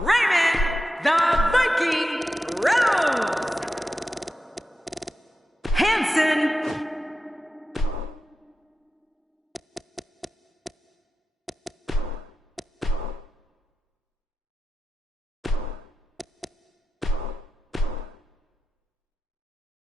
Raymond the Viking Rose. Hanson.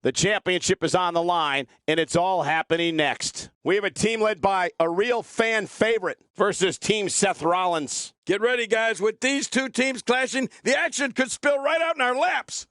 The championship is on the line, and it's all happening next. We have a team led by a real fan favorite versus Team Seth Rollins. Get ready, guys. With these two teams clashing, the action could spill right out in our laps.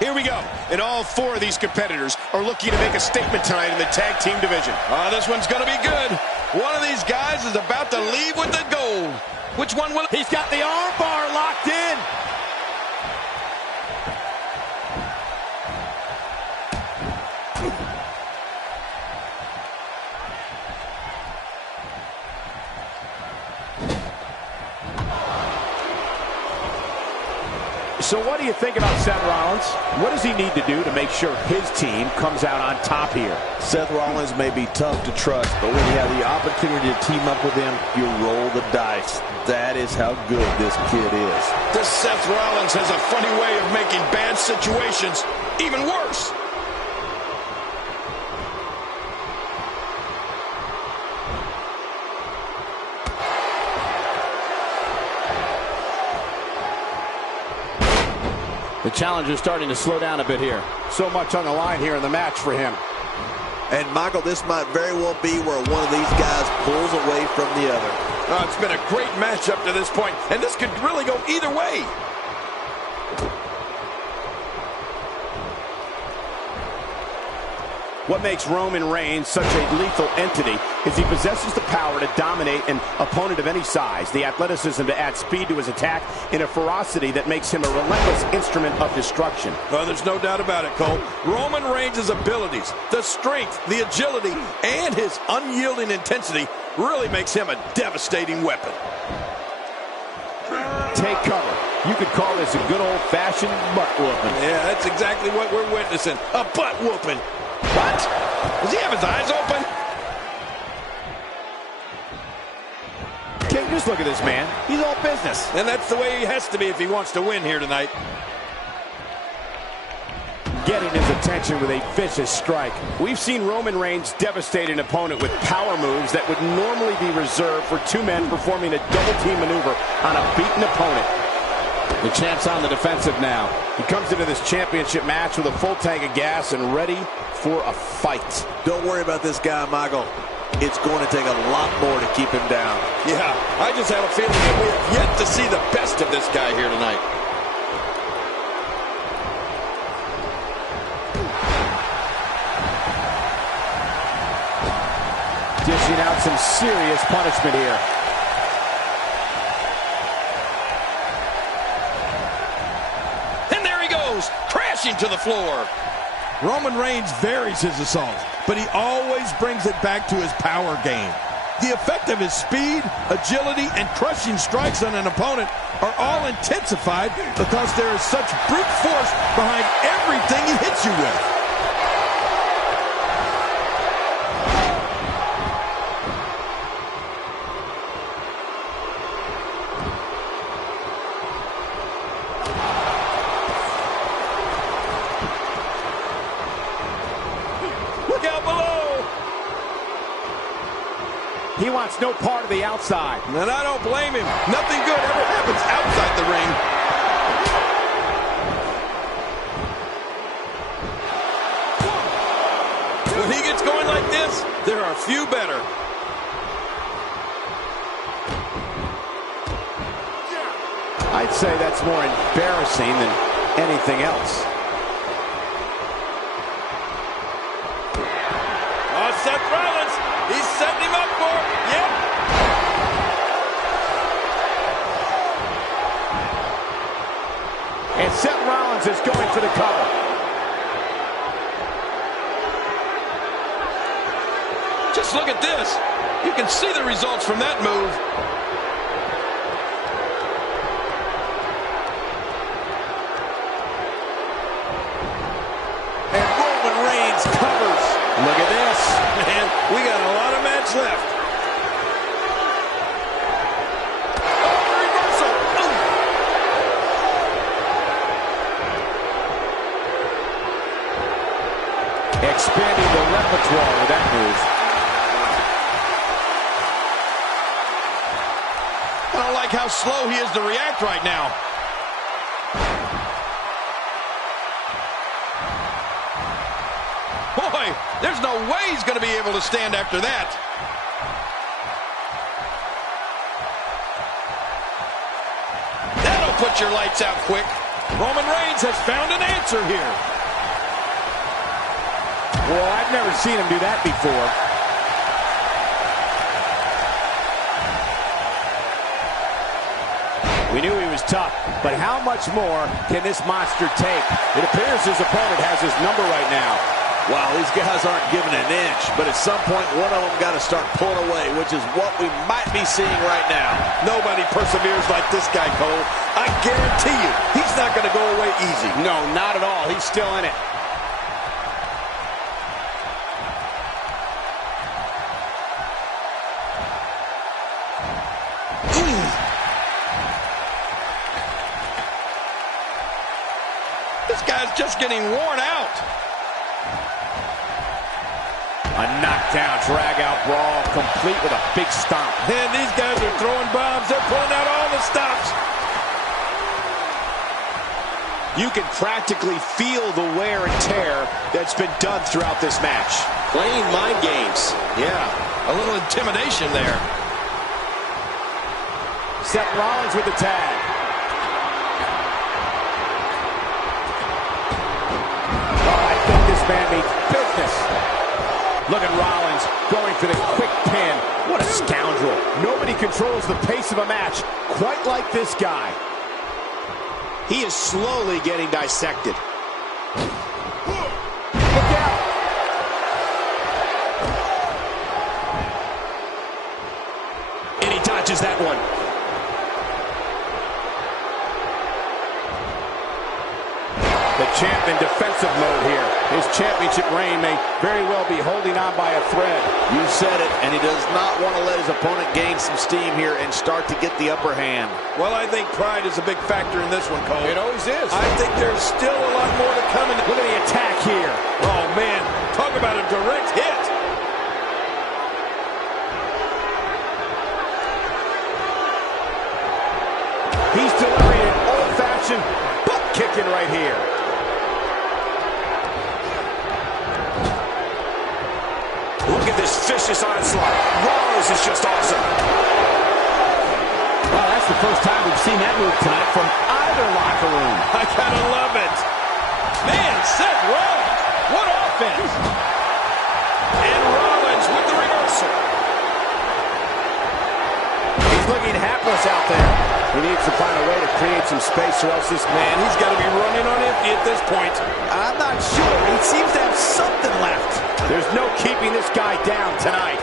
Here we go. And all four of these competitors are looking to make a statement tonight in the tag team division. This one's going to be good. One of these guys is about to leave with the gold. Which one will... He's got the arm bar locked in. So what do you think about Seth Rollins? What does he need to do to make sure his team comes out on top here? Seth Rollins may be tough to trust, but when you have the opportunity to team up with him, you roll the dice. That is how good this kid is. This Seth Rollins has a funny way of making bad situations even worse. The challenger's starting to slow down a bit here. So much on the line here in the match for him. And, Michael, this might very well be where one of these guys pulls away from the other. It's been a great match up to this point, and this could really go either way. What makes Roman Reigns such a lethal entity is he possesses the power to dominate an opponent of any size, the athleticism to add speed to his attack, and a ferocity that makes him a relentless instrument of destruction. Well, there's no doubt about it, Cole. Roman Reigns' abilities, the strength, the agility, and his unyielding intensity really makes him a devastating weapon. Take cover. You could call this a good old-fashioned butt whooping. Yeah, that's exactly what we're witnessing, a butt whooping. What? Does he have his eyes open? Can't just look at this man. He's all business. And that's the way he has to be if he wants to win here tonight. Getting his attention with a vicious strike. We've seen Roman Reigns devastate an opponent with power moves that would normally be reserved for two men performing a double-team maneuver on a beaten opponent. The champ's on the defensive now. He comes into this championship match with a full tank of gas and ready for a fight. Don't worry about this guy, Michael. It's going to take a lot more to keep him down. Yeah, I just have a feeling that we have yet to see the best of this guy here tonight. Dishing out some serious punishment here. Crashing to the floor. Roman Reigns varies his assault, but he always brings it back to his power game. The effect of his speed, agility, and crushing strikes on an opponent are all intensified because there is such brute force behind everything he hits you with. He wants no part of the outside. And I don't blame him. Nothing good ever happens outside the ring. When he gets going like this, there are few better. I'd say that's more embarrassing than anything else. Oh, Seth Rollins. He's setting him up for it. Yep. And Seth Rollins is going for the cover. Just look at this. You can see the results from that move. And Roman Reigns covers. Look at this. Man, we got a lot of match left. Oh, reversal. Ooh. Expanding the repertoire with that move. I don't like how slow he is to react right now. Boy, there's no way he's going to be able to stand after that. That'll put your lights out quick. Roman Reigns has found an answer here. Well, I've never seen him do that before. We knew he was tough, but how much more can this monster take? It appears his opponent has his number right now. Wow, these guys aren't giving an inch, but at some point, one of them got to start pulling away, which is what we might be seeing right now. Nobody perseveres like this guy, Cole. I guarantee you, he's not going to go away easy. No, not at all. He's still in it. This guy's just getting worn out. A knockdown, drag-out brawl, complete with a big stomp. And these guys are throwing bombs. They're pulling out all the stops. You can practically feel the wear and tear that's been done throughout this match. Playing mind games. Yeah, a little intimidation there. Seth Rollins with the tag. Oh, I think this man means business. Look at Rollins going for the quick pin. What a scoundrel. Nobody controls the pace of a match quite like this guy. He is slowly getting dissected. Look out. And he dodges that one. The champ in defensive mode here. His championship reign may very well be holding on by a thread. You said it, and he does not want to let his opponent gain some steam here and start to get the upper hand. Well, I think pride is a big factor in this one, Cole. It always is. I think there's still a lot more to come. Look at the attack here. Oh, man. Talk about a direct hit. He's delivering an old-fashioned butt kicking right here. Look at this vicious onslaught. Rollins is just awesome. Well, that's the first time we've seen that move tonight from either locker room. I kind of love it. Man, Seth Rollins. What offense. And Rollins with the reversal. He's looking hapless out there. He needs to find a way to create some space, or else this man, He's got to be running on empty at this point. I'm not sure. He seems to have something left. There's no keeping this guy down tonight.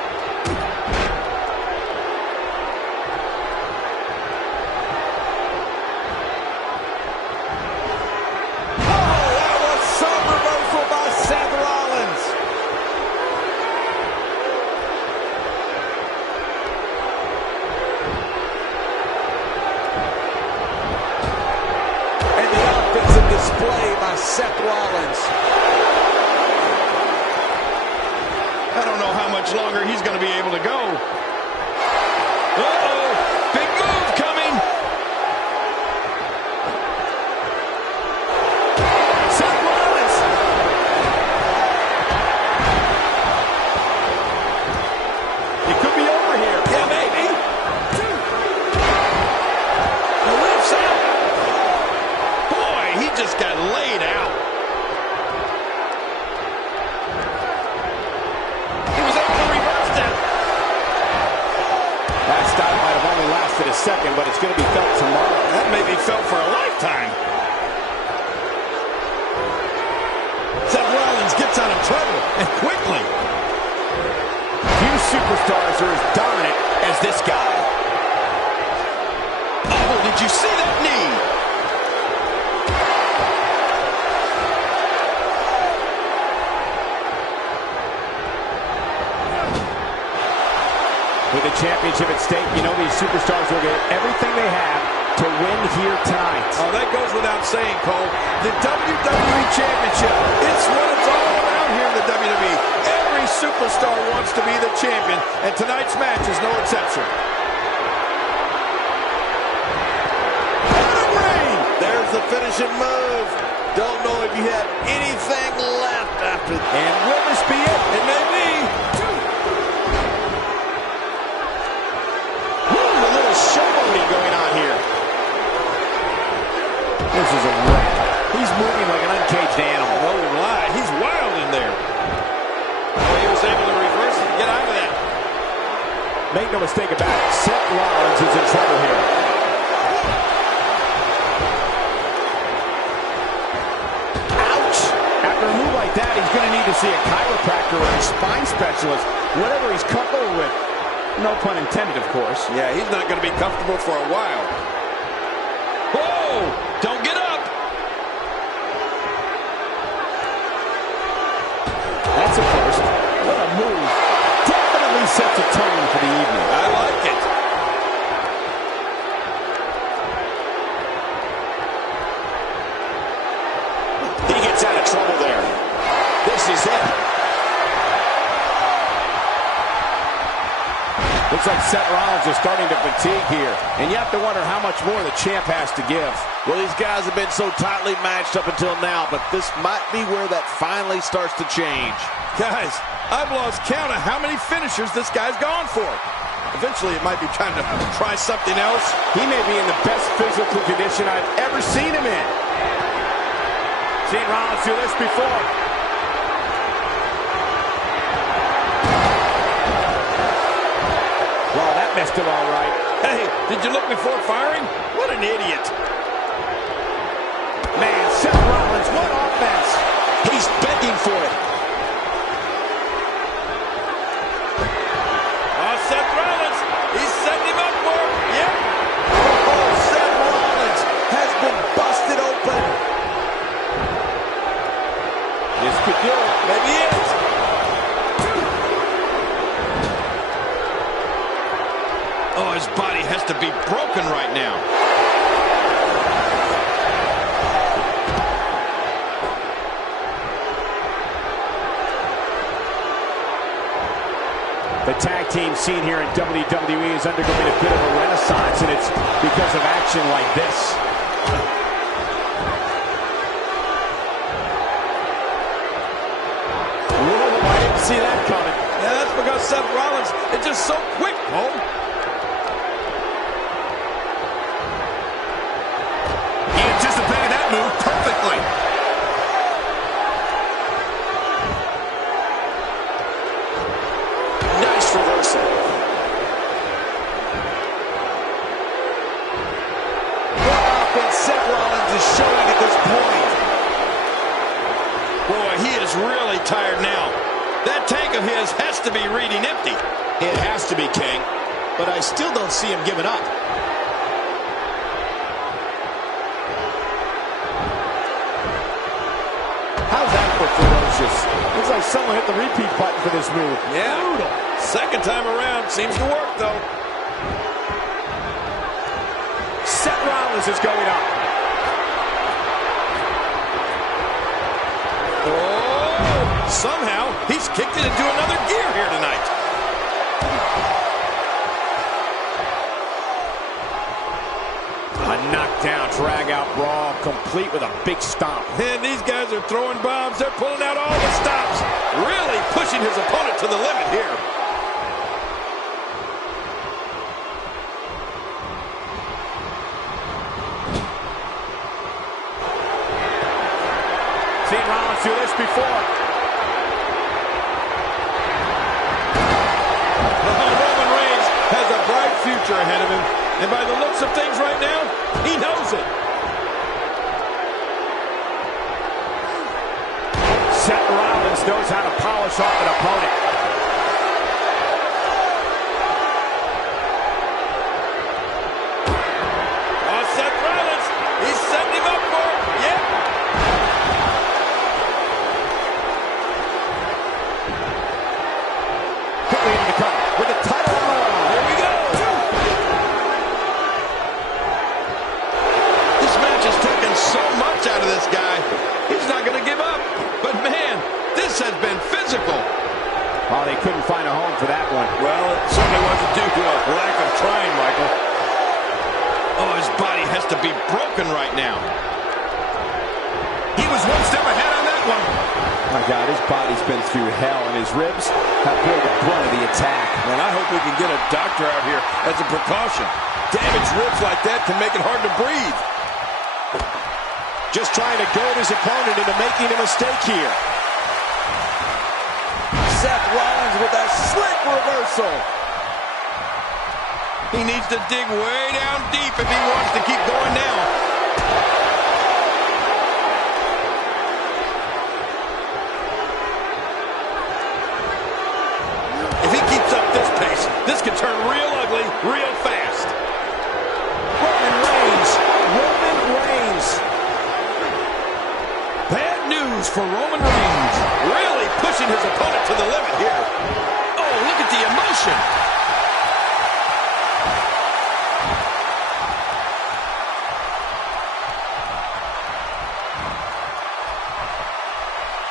much longer he's going to be able to go. Uh-oh, big move coming. Seth Rollins. It could be over here. Yeah, maybe. The ref's out. Boy, he just got laid out. He was able to reverse that. That stop might have only lasted a second, but it's going to be felt tomorrow. That may be felt for a lifetime. Seth Rollins gets out of trouble, and quickly. Few superstars are as dominant as this guy. Oh, did you see that knee? With the championship at stake, you know these superstars will get everything they have to win here tonight. Oh, that goes without saying, Cole. The WWE Championship, it's what it's all about here in the WWE. Every superstar wants to be the champion, and tonight's match is no exception. There's the finishing move. Don't know if you have anything left after that. And will this be it? It may be. A little showboating going on here. This is a wreck. He's moving like an uncaged animal. Oh, my. He's wild in there. Oh, he was able to reverse it and get out of that. Make no mistake about it, Seth Rollins is in trouble here. Ouch! After a move like that, he's going to need to see a chiropractor or a spine specialist, whatever he's comfortable with. No pun intended, of course. Yeah, he's not going to be comfortable for a while. Whoa! Don't get up! That's a first. What a move. Definitely sets a tone for the evening. I like it. He gets out of trouble there. This is it. Looks like Seth Rollins is starting to fatigue here. And you have to wonder how much more the champ has to give. Well, these guys have been so tightly matched up until now, but this might be where that finally starts to change. Guys, I've lost count of how many finishers this guy's gone for. Eventually, it might be time to try something else. He may be in the best physical condition I've ever seen him in. Seen Rollins do this before. Well, that messed him all right. Hey, did you look before firing? What an idiot. Man, Seth Rollins, what offense. He's begging for it. Oh, Seth Rollins, he's setting him up for it. Yep. Oh, Seth Rollins has been busted open. This could do it. Maybe it is. Oh, his body has to be broken right now. The tag team scene here in WWE is undergoing a bit of a renaissance, and it's because of action like this. Whoa, I didn't see that coming. Yeah, that's because Seth Rollins is just so quick, Cole. He anticipated that move perfectly. Nice reversal. What offense Seth Rollins is showing at this point. Boy, he is really tired now. That tank of his has to be reading empty. It has to be, King, but I still don't see him giving up. How's that for ferocious? Looks like someone hit the repeat button for this move. Yeah. Brutal. Second time around seems to work, though. Seth Rollins is going up. Oh, Somehow, he's kicked it into another gear here tonight. A knockdown, drag-out brawl, complete with a big stomp. And these guys are throwing bombs. They're pulling out all the stops. Really pushing his opponent to the limit here. Seen Rollins do this before. Roman Reigns has a bright future ahead of him. And by the looks of things right now, he knows it. Seth Rollins knows how to polish off an opponent. Oh, Seth Rollins, he's setting him up for it. Yep. Quickly into the cover with the title on the line. Here we go. This match has taken so much out of this guy. He's not going to give up. But man, this has been physical. Oh, they couldn't find a home for that one. Well, it certainly wasn't due to a lack of trying, Michael. Oh, his body has to be broken right now. He was one step ahead on that one. My God, his body's been through hell, and his ribs have bore the brunt of the attack. And I hope we can get a doctor out here as a precaution. Damaged ribs like that can make it hard to breathe. Just trying to goad his opponent into making a mistake here. Seth Rollins with that slick reversal. He needs to dig way down deep if he wants to keep going now. If he keeps up this pace, this could turn real ugly real fast. Roman Reigns. Roman Reigns. Bad news for Roman Reigns. Really pushing his opponent to the limit here. Oh, look at the emotion.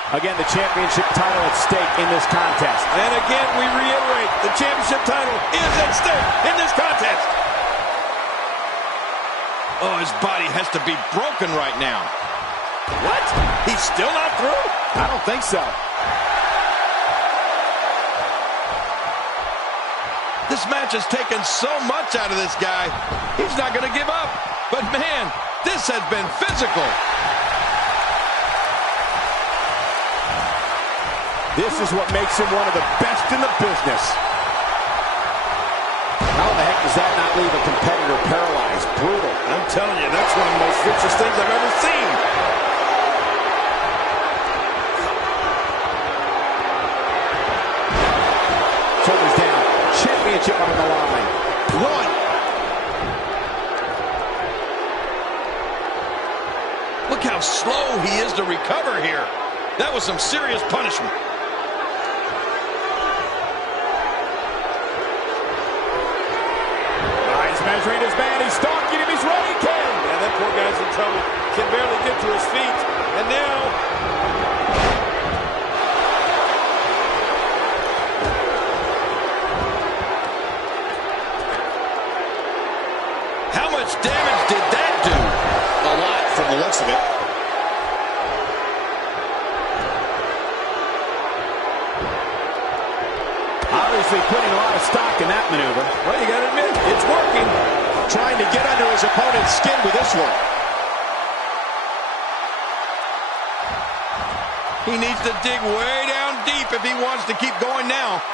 Again, the championship title at stake in this contest. And again, we reiterate, the championship title is at stake in this contest. Oh, his body has to be broken right now. What? He's still not through? I don't think so. This match has taken so much out of this guy. He's not going to give up. But man, this has been physical. This is what makes him one of the best in the business. How the heck does that not leave a competitor paralyzed? Brutal. I'm telling you, that's one of the most vicious things I've ever seen. Shoulders down. Championship on the line. One. Look how slow he is to recover here. That was some serious punishment. He's measuring his man. He's stalking him. He's running. Yeah, that poor guy's in trouble. Can barely get to his feet. And now... how much damage did that do? A lot from the looks of it. Obviously putting a lot of stock in that maneuver. Well, you got to admit, it's working. Trying to get under his opponent's skin with this one. He needs to dig way down deep if he wants to keep going now.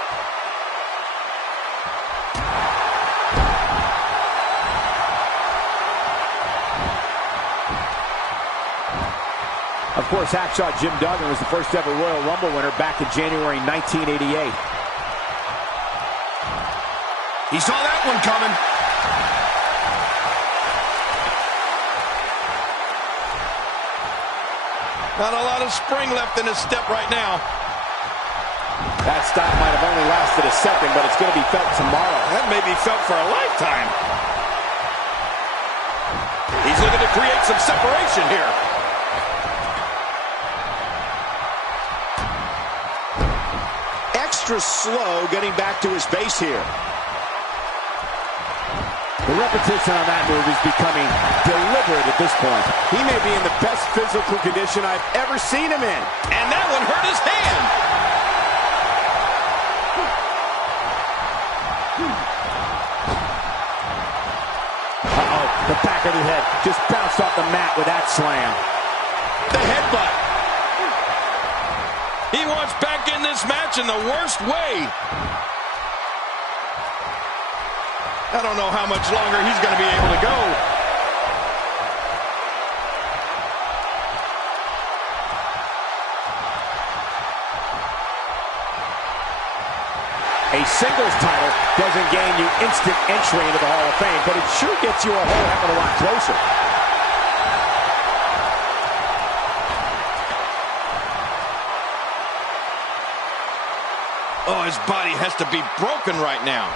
Of course, Hacksaw Jim Duggan was the first ever Royal Rumble winner back in January 1988. He saw that one coming. Not a lot of spring left in his step right now. That stop might have only lasted a second, but it's going to be felt tomorrow. That may be felt for a lifetime. He's looking to create some separation here. extra slow getting back to his base here. The repetition on that move is becoming deliberate at this point. He may be in the best physical condition I've ever seen him in. And that one hurt his hand. Uh-oh, the back of the head just bounced off the mat with that slam. The headbutt. He wants back in this match in the worst way. I don't know how much longer he's going to be able to go. A singles title doesn't gain you instant entry into the Hall of Fame, but it sure gets you a whole heck of a lot closer. Oh, his body has to be broken right now.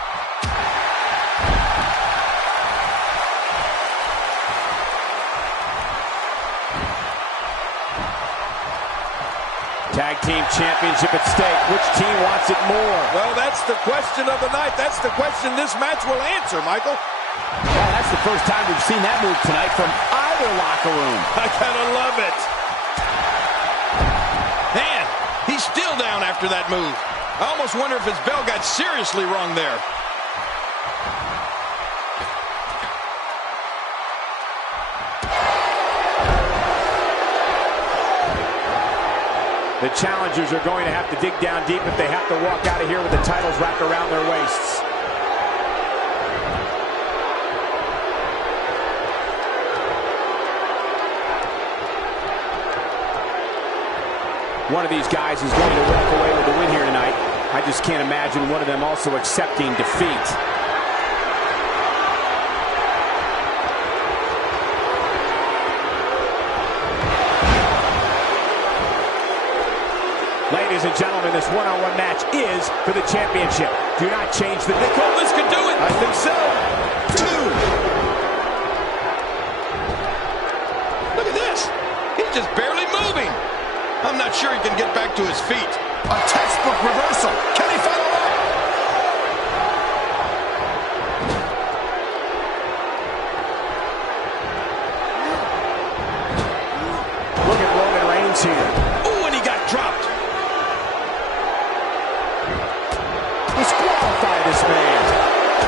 Tag team championship at stake. Which team wants it more? Well, that's the question of the night. That's the question this match will answer, Michael. Well, that's the first time we've seen that move tonight from either locker room. I gotta love it. Man, he's still down after that move. I almost wonder if his bell got seriously wrong there. The challengers are going to have to dig down deep if they have to walk out of here with the titles wrapped around their waists. One of these guys is going to walk away with the win here tonight. I just can't imagine one of them also accepting defeat. Ladies and gentlemen, this one-on-one match is for the championship. Do not change the nickel. Oh, this could do it. I think so. 2. Look at this. He's just barely moving. I'm not sure he can get back to his feet. A textbook reversal. Can he follow up? Look at Roman Reigns here. Ooh, and he got dropped. Disqualify this man.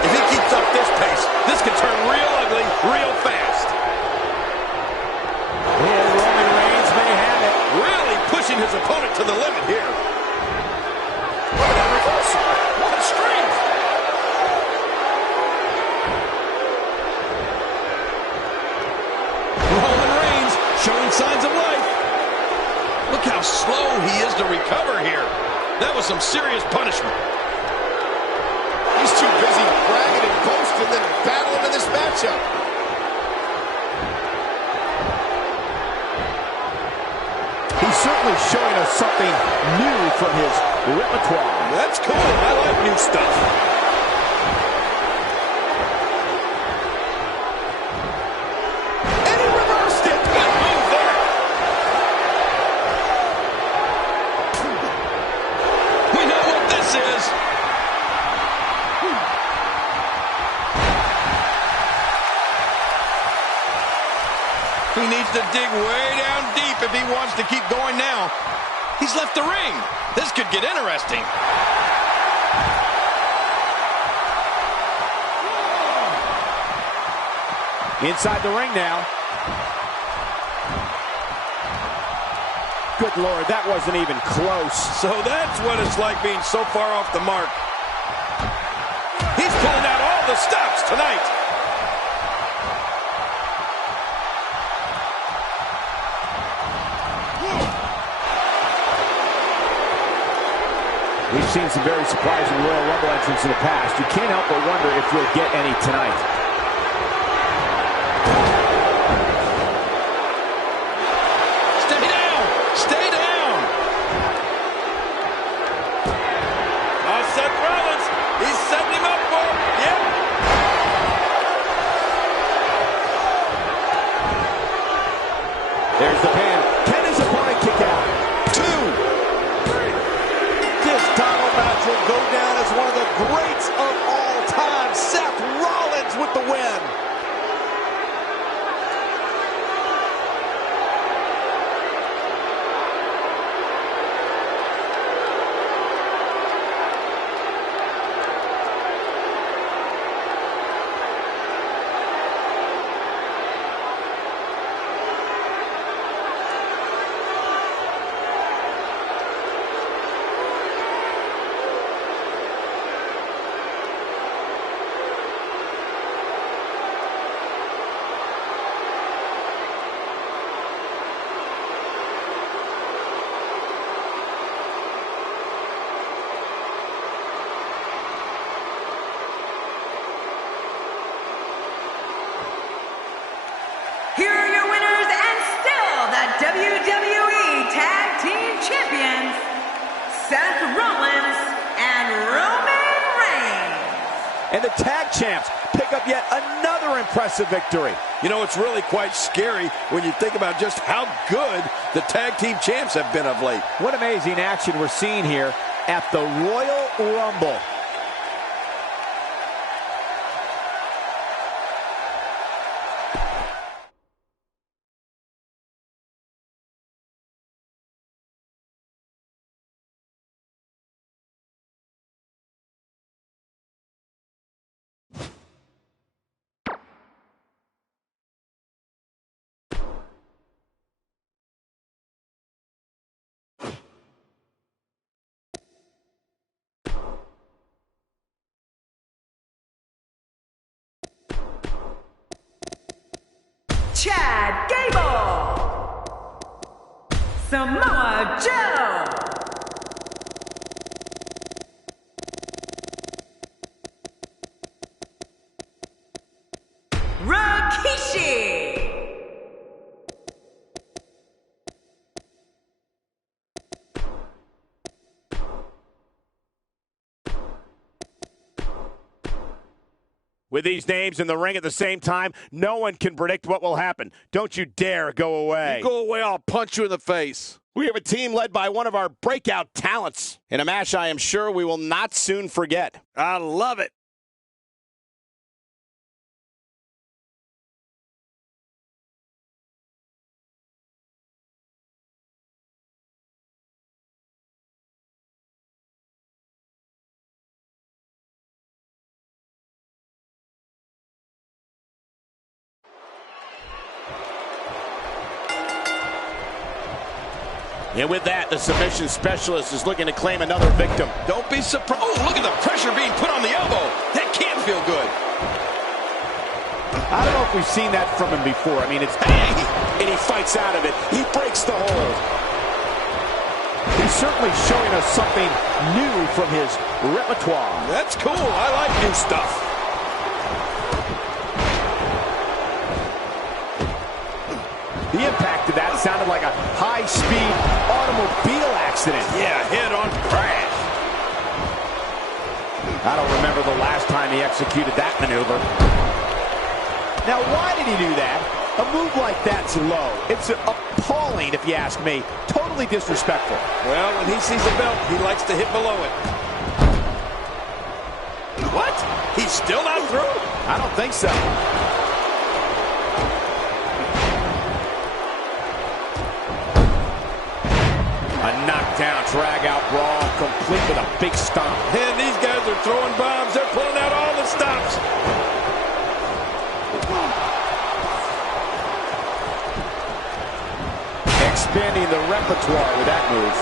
If he keeps up this pace, this could turn real ugly real fast. And Roman Reigns may have it. Really pushing his opponent to the limit here. Look at that reversal. What strength. Roman Reigns showing signs of life. Look how slow he is to recover here. That was some serious punishment. He's too busy bragging and boasting than battling in this matchup. He's certainly showing us something new from his repertoire. That's cool. I like new stuff. And he reversed it. Good move there. We know what this is. He needs to dig way down deep if he wants to keep going now. He's left the ring. This could get interesting. Inside the ring now. Good Lord, that wasn't even close. So that's what it's like being so far off the mark. He's pulling out all the stops tonight. We've seen some very surprising Royal Rumble entrants in the past. You can't help but wonder if we'll get any tonight. Stay down! Stay down! Oh, Seth Rollins! He's setting him up for it. Yep. There's the pin. Can his opponent kick out? 2. This title match will will go down as one of the greats of all time. Seth Rollins with the win. Here are your winners and still the WWE Tag Team Champions, Seth Rollins and Roman Reigns. And the tag champs pick up yet another impressive victory. You know, it's really quite scary when you think about just how good the tag team champs have been of late. What amazing action we're seeing here at the Royal Rumble. Chad Gable, Samoa Joe, Rikishi, With these names in the ring at the same time, no one can predict what will happen. Don't you dare go away. You go away, I'll punch you in the face. We have a team led by one of our breakout talents in a match I am sure we will not soon forget. I love it. And with that, the submission specialist is looking to claim another victim. Don't be surprised. Oh, look at the pressure being put on the elbow. That can't feel good. I don't know if we've seen that from him before. I mean, it's... Hey! And he fights out of it. He breaks the hold. He's certainly showing us something new from his repertoire. That's cool. I like new stuff. The impact of that sounded like a high-speed automobile accident. Yeah, head-on crash. I don't remember the last time he executed that maneuver. Now, why did he do that? A move like that's low. It's appalling, if you ask me. Totally disrespectful. Well, when he sees a belt, he likes to hit below it. What? He's still not through? I don't think so. A knockdown, drag-out brawl, complete with a big stomp. And these guys are throwing bombs. They're pulling out all the stops. Expanding the repertoire with that move.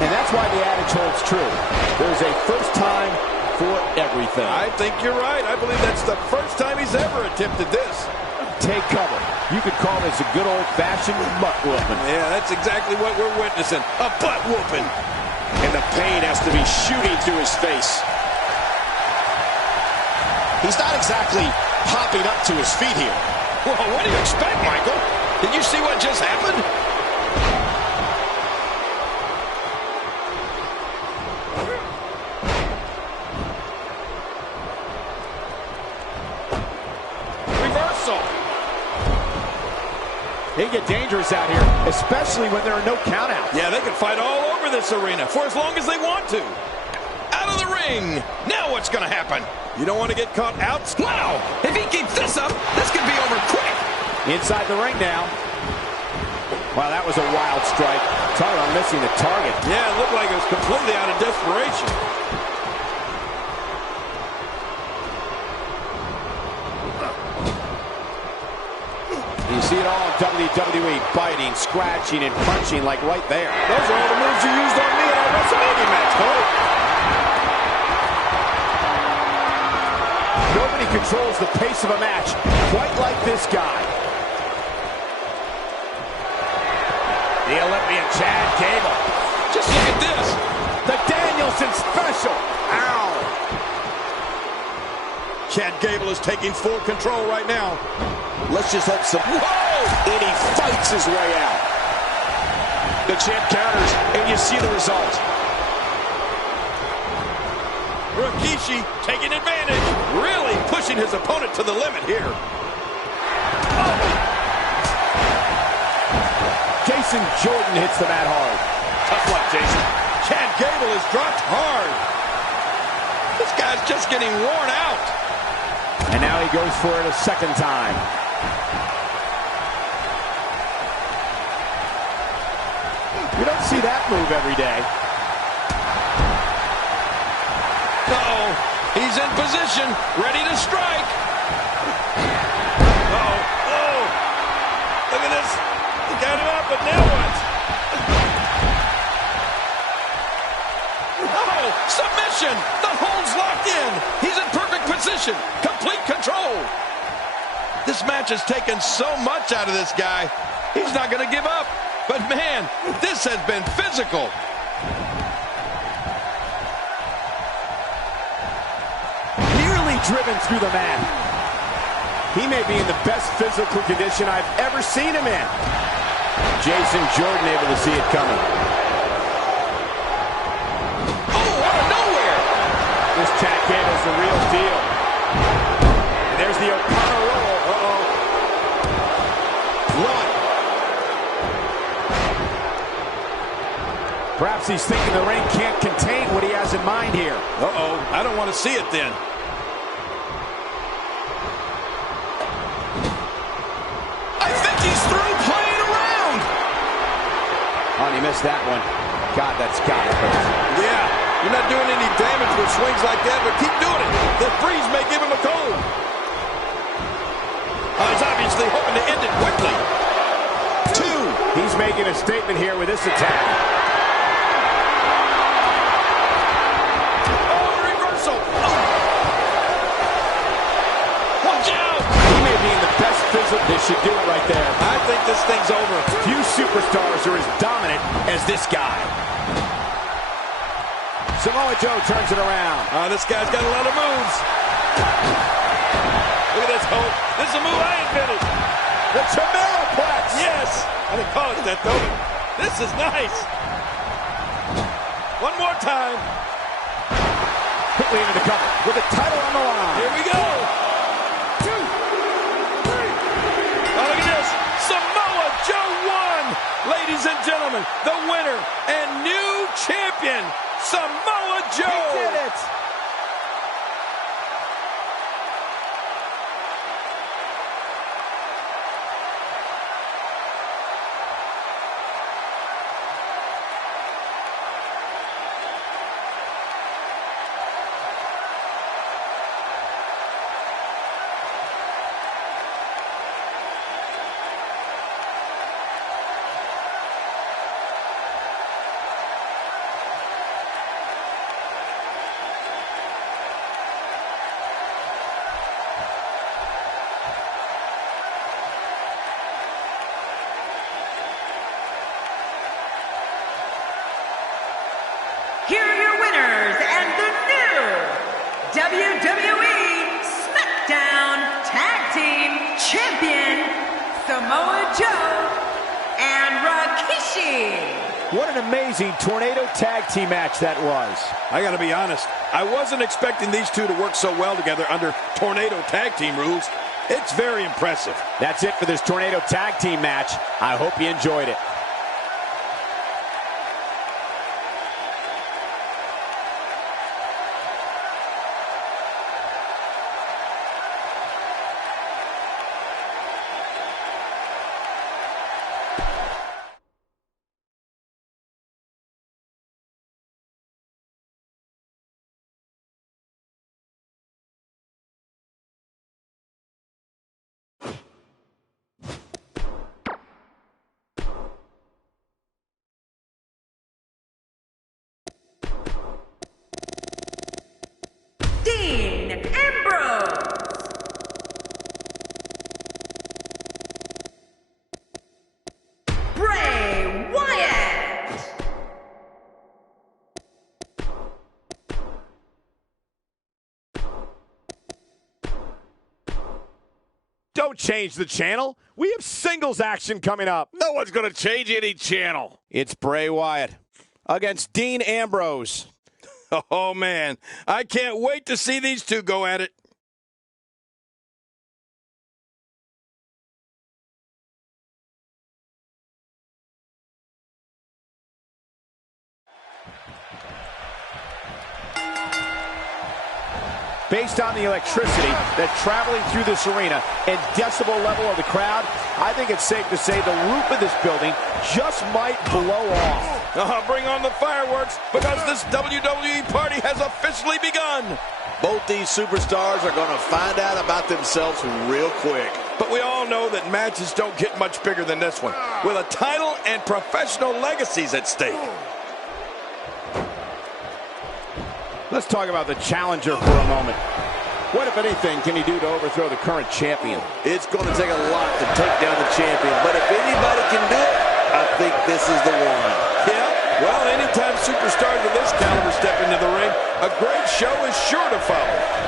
And that's why the adage holds true. There's a first time for everything. I think you're right. I believe that's the first time he's ever attempted this. Take cover. You could call this a good old-fashioned butt whooping. Yeah, that's exactly what we're witnessing. A butt whooping. And the pain has to be shooting through his face. He's not exactly popping up to his feet here. Well, what do you expect, Michael? Did you see what just happened? He get dangerous out here, especially when there are no countouts. Yeah, they can fight all over this arena for as long as they want to. Out of the ring. Now what's going to happen? You don't want to get caught out. Wow, if he keeps this up, this could be over quick. Inside the ring now. Wow, that was a wild strike. Talk about missing the target. Yeah, it looked like it was completely out of desperation. You see it all in WWE, biting, scratching, and punching like right there. Those are all the moves you used on me in our WrestleMania match, Cole. Nobody controls the pace of a match quite like this guy. The Olympian Chad Gable. Just look at this. The Danielson special. Ow. Chad Gable is taking full control right now. Let's just hope some... Whoa! And he fights his way out. The champ counters, and you see the result. Rikishi taking advantage. Really pushing his opponent to the limit here. Oh. Jason Jordan hits the mat hard. Tough luck, Jason. Chad Gable is dropped hard. This guy's just getting worn out. And now he goes for it a second time. You don't see that move every day. Uh-oh. He's in position, ready to strike. Uh-oh. Oh. Look at this. He got it up, but now what? Oh, submission. The hold's locked in. He's in perfect position. Complete control. This match has taken so much out of this guy. He's not going to give up. But man, this has been physical. Nearly driven through the mat. He may be in the best physical condition I've ever seen him in. Jason Jordan able to see it coming. Oh, out of nowhere. This Chad Gable's the real deal. And there's the O'Connor roll. Uh-oh. One. Perhaps he's thinking the ring can't contain what he has in mind here. Uh-oh. I don't want to see it then. I think he's through playing around. Oh, and he missed that one. God, that's got to hurt. Yeah, you're not doing any damage with swings like that, but keep doing it. The freeze may give him a cold. He's obviously hoping to end it quickly. Two. He's making a statement here with this attack. Oh, reversal. Oh. Watch out. He may be in the best physical. They should do it right there. I think this thing's over. Few superstars are as dominant as this guy. Samoa Joe turns it around. This guy's got a lot of moves. Look at this, Cole. This is a move I invented. The Chimeraplex. Yes. I didn't call it that, though. This is nice. One more time. Quickly into the cover with the title on the line. Here we go. 2, 3. Oh, look at this. Samoa Joe won. Ladies and gentlemen, the winner and new champion, Samoa Joe. He did it. Here are your winners and the new WWE Smackdown Tag Team Champion, Samoa Joe and Rikishi. What an amazing tornado tag team match that was. I got to be honest. I wasn't expecting these two to work so well together under tornado tag team rules. It's very impressive. That's it for this Tornado Tag Team match. I hope you enjoyed it. Ambrose. Bray Wyatt. Don't change the channel. We have singles action coming up. No one's going to change any channel. It's Bray Wyatt against Dean Ambrose. Oh, man. I can't wait to see these two go at it. Based on the electricity that's traveling through this arena and decibel level of the crowd, I think it's safe to say the roof of this building just might blow off. Bring on the fireworks, because this WWE party has officially begun. Both these superstars are going to find out about themselves real quick. But we all know that matches don't get much bigger than this one, with a title and professional legacies at stake. Let's talk about the challenger for a moment. What, if anything, can he do to overthrow the current champion? It's going to take a lot to take down the champion, but if anybody can do it, I think this is the one. Yeah, well, anytime superstars of this caliber step into the ring, a great show is sure to follow.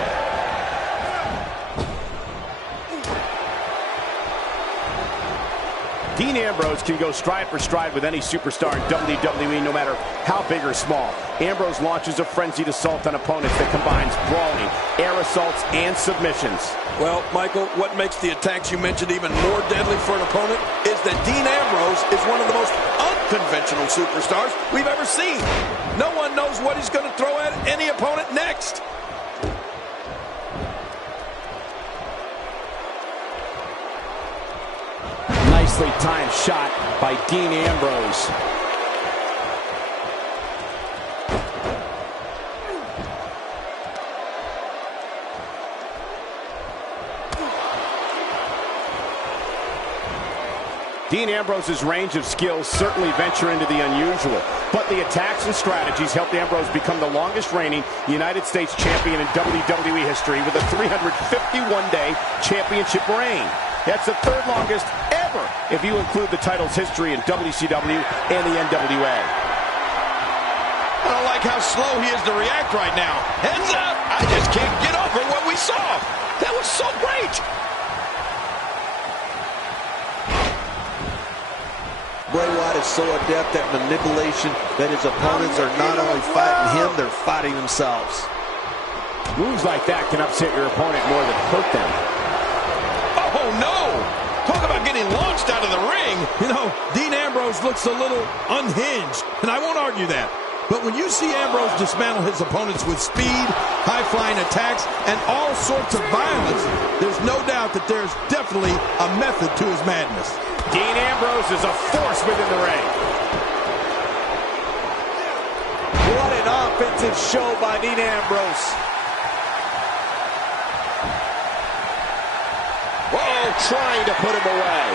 Dean Ambrose can go stride for stride with any superstar in WWE, no matter how big or small. Ambrose launches a frenzied assault on opponents that combines brawling, air assaults, and submissions. Well, Michael, what makes the attacks you mentioned even more deadly for an opponent is that Dean Ambrose is one of the most unconventional superstars we've ever seen. No one knows what he's going to throw at any opponent next. Nicely timed shot by Dean Ambrose. Dean Ambrose's range of skills certainly venture into the unusual, but the attacks and strategies helped Ambrose become the longest reigning United States champion in WWE history with a 351-day championship reign. That's the third longest ever if you include the title's history in WCW and the NWA. I don't like how slow he is to react right now. Heads up! I just can't get over what we saw. That was so great! Bray Wyatt is so adept at manipulation that his opponents are not only fighting him, they're fighting themselves. Moves like that can upset your opponent more than hurt them. Oh, no! Talk about getting launched out of the ring. You know, Dean Ambrose looks a little unhinged, and I won't argue that. But when you see Ambrose dismantle his opponents with speed, high-flying attacks, and all sorts of violence, there's no doubt that there's definitely a method to his madness. Dean Ambrose is a force within the ring. What an offensive show by Dean Ambrose. Whoa, trying to put him away.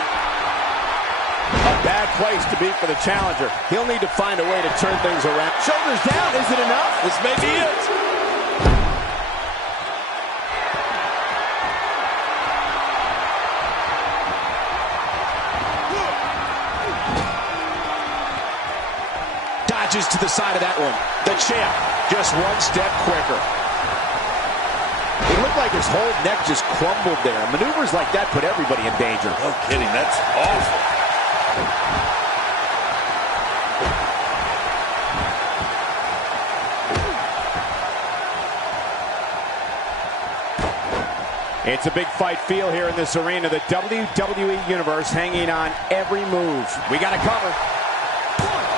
A bad place to be for the challenger. He'll need to find a way to turn things around. Shoulders down, is it enough? This may be it. Dodges to the side of that one. The champ, just one step quicker. It looked like his whole neck just crumbled there. Maneuvers like that put everybody in danger. No kidding, that's awful. It's a big fight feel here in this arena. The WWE Universe hanging on every move. We got to cover.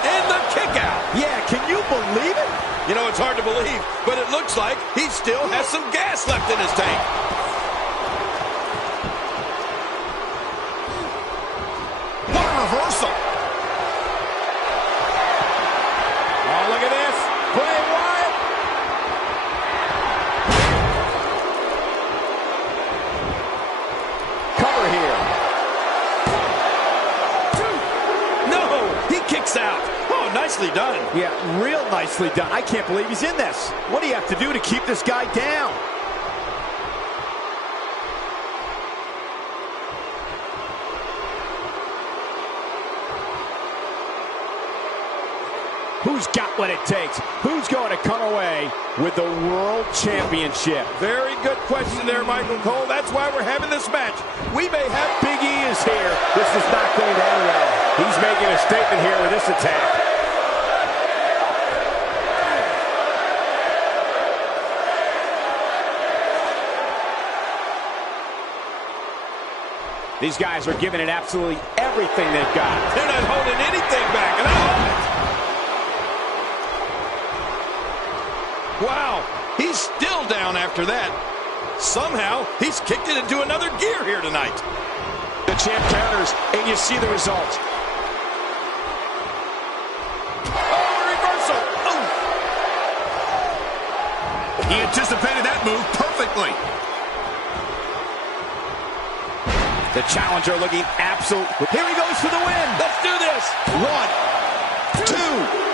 And the kick out. Yeah, can you believe it? You know, it's hard to believe, but it looks like he still has some gas left in his tank. What a reversal. Oh, look at this. Bray Wyatt. Cover here. No, he kicks out. Oh, nicely done. Yeah, real nicely done. I can't believe he's in this. What do you have to do to keep this guy down? Who's got what it takes? Who's going to come away with the World Championship? Very good question there, Michael Cole. That's why we're having this match. We may have Big E is here. This is not going to end well. He's making a statement here with this attack. These guys are giving it absolutely everything they've got. They're not holding anything back, and I love it. Wow, he's still down after that. Somehow, he's kicked it into another gear here tonight. The champ counters, and you see the result. Oh, reversal. Oh. He anticipated that move perfectly. The challenger looking absolute. Here he goes for the win. Let's do this. 1, 2.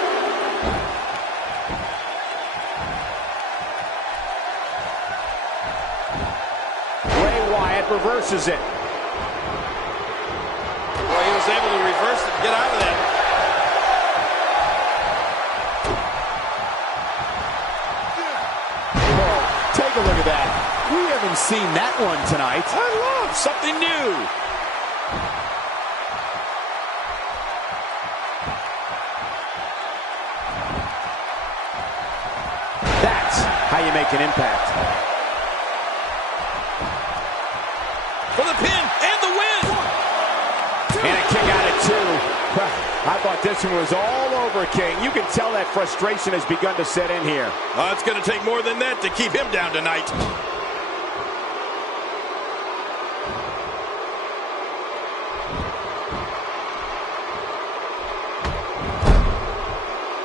Wyatt reverses it. Well, he was able to reverse it and get out of that. Whoa, take a look at that. We haven't seen that one tonight. I love something new. That's how you make an impact. For the pin and the win. And a kick out at 2. Well, I thought this one was all over, King. You can tell that frustration has begun to set in here. It's going to take more than that to keep him down tonight.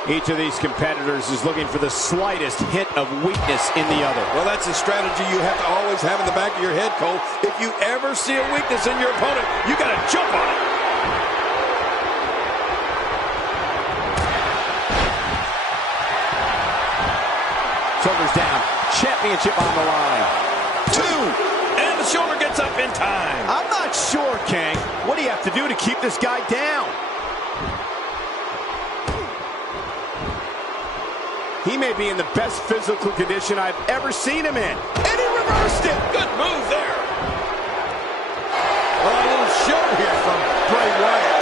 Each of these competitors is looking for the slightest hint of weakness in the other. Well, that's a strategy you have to always have in the back of your head, Cole. If you ever see a weakness in your opponent, you got to jump on it. Shoulders down. Championship on the line. 2. And the shoulder gets up in time. I'm not sure, King. What do you have to do to keep this guy down? He may be in the best physical condition I've ever seen him in. And he reversed it. Good move there. Well, a little show here from Bray Wyatt.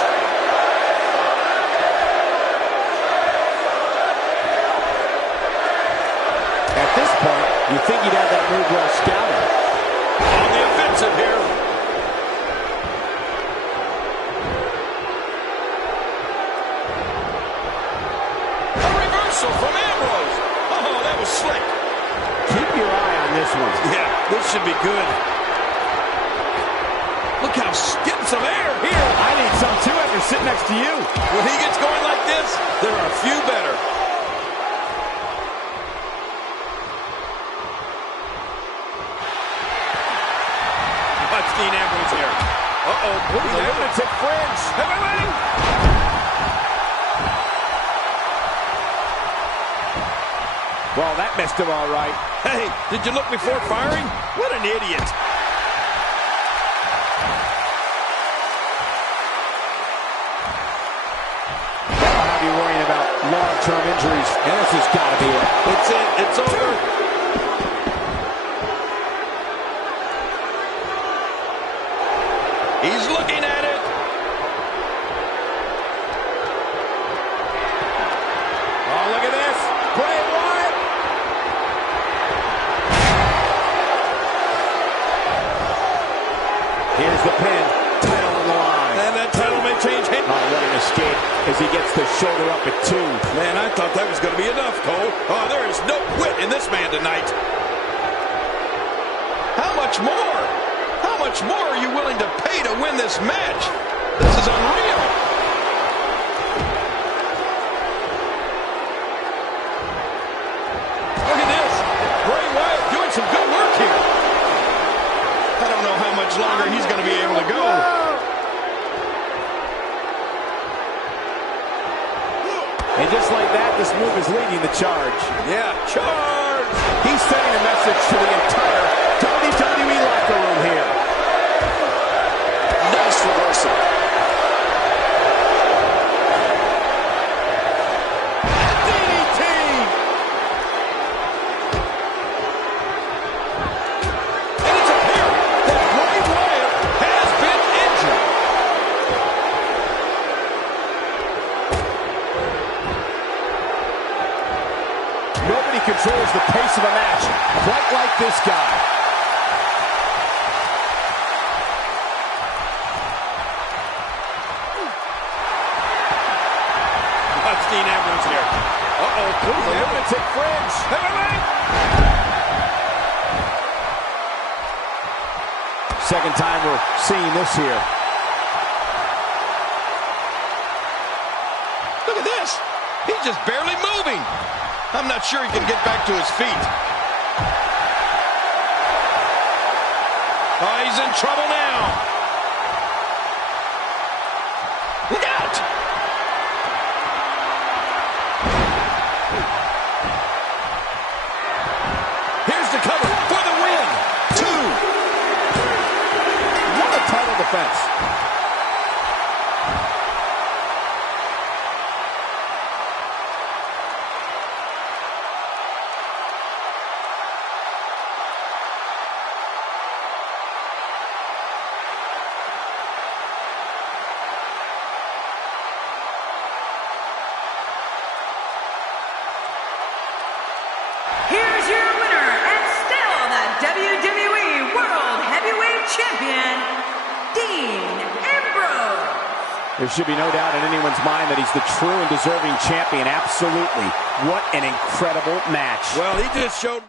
At this point, you think he'd have that move well scouted. On the offensive here. A reversal from Ambrose. Oh, that was slick. Keep your eye on this one. Yeah, this should be good. Look how getting some air here. I need some too after sitting next to you. When he gets going like this, there are a few better. Watch Dean Ambrose here. Uh-oh. He's a lunatic fringe. Well, that missed him all right. Hey, did you look before firing? What an idiot. That'll have you worrying about long-term injuries. And this has got to be it. It's it. It's over. He's looking at it. Oh, look at this. Bray Wyatt. the pin. Title on the line. And that title may change hands. Oh, what an escape as he gets the shoulder up at 2. Man, I thought that was going to be enough, Cole. Oh, there is no quit in this man tonight. How much more? How much more are you willing to pay to win this match? This is unreal. Look at this. Bray Wyatt doing some good work here. I don't know how much longer he's going to be able to go. And just like that, this move is leading the charge. Yeah, charge! He's sending a message to the entire WWE locker room here. Nice reversal. DDT! And it's apparent that Bray Wyatt has been injured. Nobody controls the pace of a match quite like this guy. Watch Dean Ambrose here. Uh-oh. Ooh, the lunatic fringe. Wait. Second time we're seeing this here. Look at this. He's just barely moving. I'm not sure he can get back to his feet. Oh, he's in trouble now. Look out! Here's the cover for the win. 2. What a title defense. Here's your winner and still the WWE World Heavyweight Champion, Dean Ambrose. There should be no doubt in anyone's mind that he's the true and deserving champion. Absolutely. What an incredible match. Well, he just showed...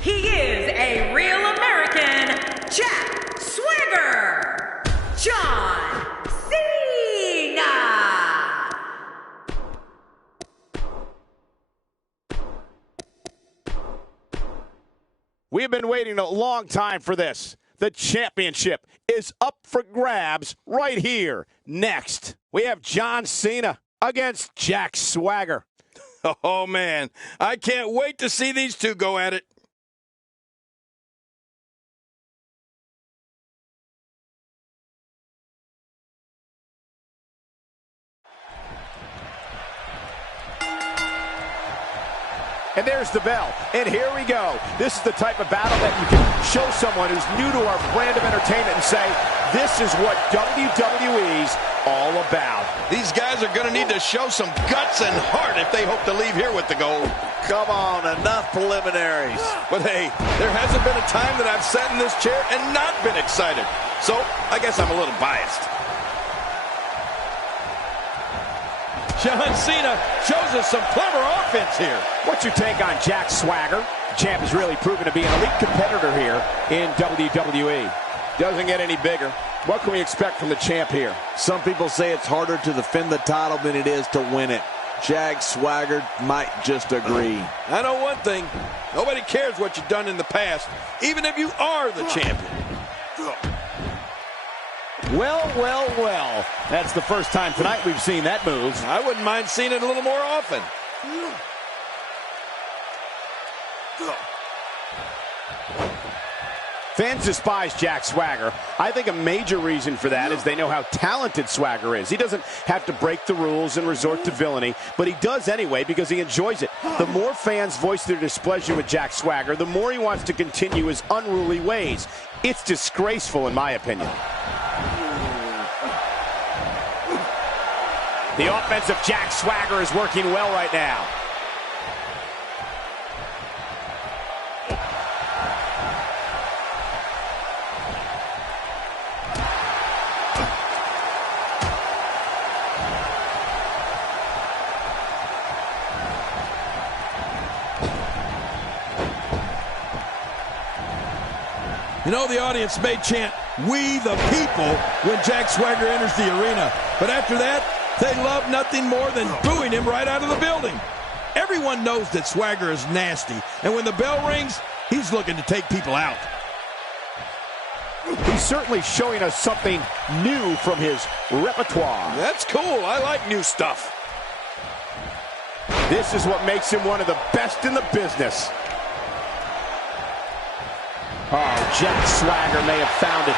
He is a real American, Jack Swagger, John Cena. We have been waiting a long time for this. The championship is up for grabs right here. Next, we have John Cena against Jack Swagger. Oh, man. I can't wait to see these two go at it. And there's the bell. And here we go. This is the type of battle that you can show someone who's new to our brand of entertainment and say, this is what WWE's all about. These guys are going to need to show some guts and heart if they hope to leave here with the gold. Come on, enough preliminaries. But hey, there hasn't been a time that I've sat in this chair and not been excited. So I guess I'm a little biased. John Cena shows us some clever offense here. What's your take on Jack Swagger? The champ has really proven to be an elite competitor here in WWE. Doesn't get any bigger. What can we expect from the champ here? Some people say it's harder to defend the title than it is to win it. Jack Swagger might just agree. I know one thing. Nobody cares what you've done in the past, even if you are the champion. Well. That's the first time tonight we've seen that move. I wouldn't mind seeing it a little more often. Fans despise Jack Swagger. I think a major reason for that is they know how talented Swagger is. He doesn't have to break the rules and resort to villainy, but he does anyway because he enjoys it. The more fans voice their displeasure with Jack Swagger, the more he wants to continue his unruly ways. It's disgraceful, in my opinion. The offense of Jack Swagger is working well right now. You know, the audience may chant, "We the people," when Jack Swagger enters the arena. But after that, they love nothing more than booing him right out of the building. Everyone knows that Swagger is nasty, and when the bell rings, he's looking to take people out. He's certainly showing us something new from his repertoire. That's cool. I like new stuff. This is what makes him one of the best in the business. Oh, Jack Swagger may have found it.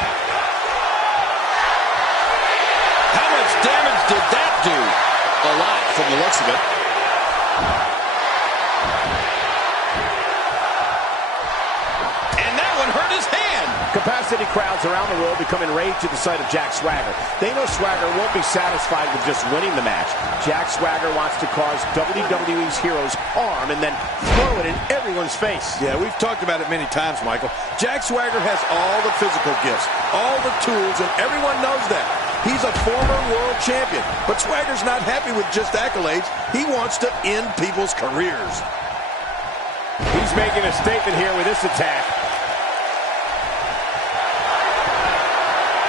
How much damage did that do? A lot from the looks of it. And that one hurt his hand. Capacity crowds around the world become enraged at the sight of Jack Swagger. They know Swagger won't be satisfied with just winning the match. Jack Swagger wants to cause WWE's heroes harm and then throw it in everyone's face. Yeah, we've talked about it many times, Michael. Jack Swagger has all the physical gifts, all the tools, and everyone knows that. He's a former world champion, but Swagger's not happy with just accolades. He wants to end people's careers. He's making a statement here with this attack.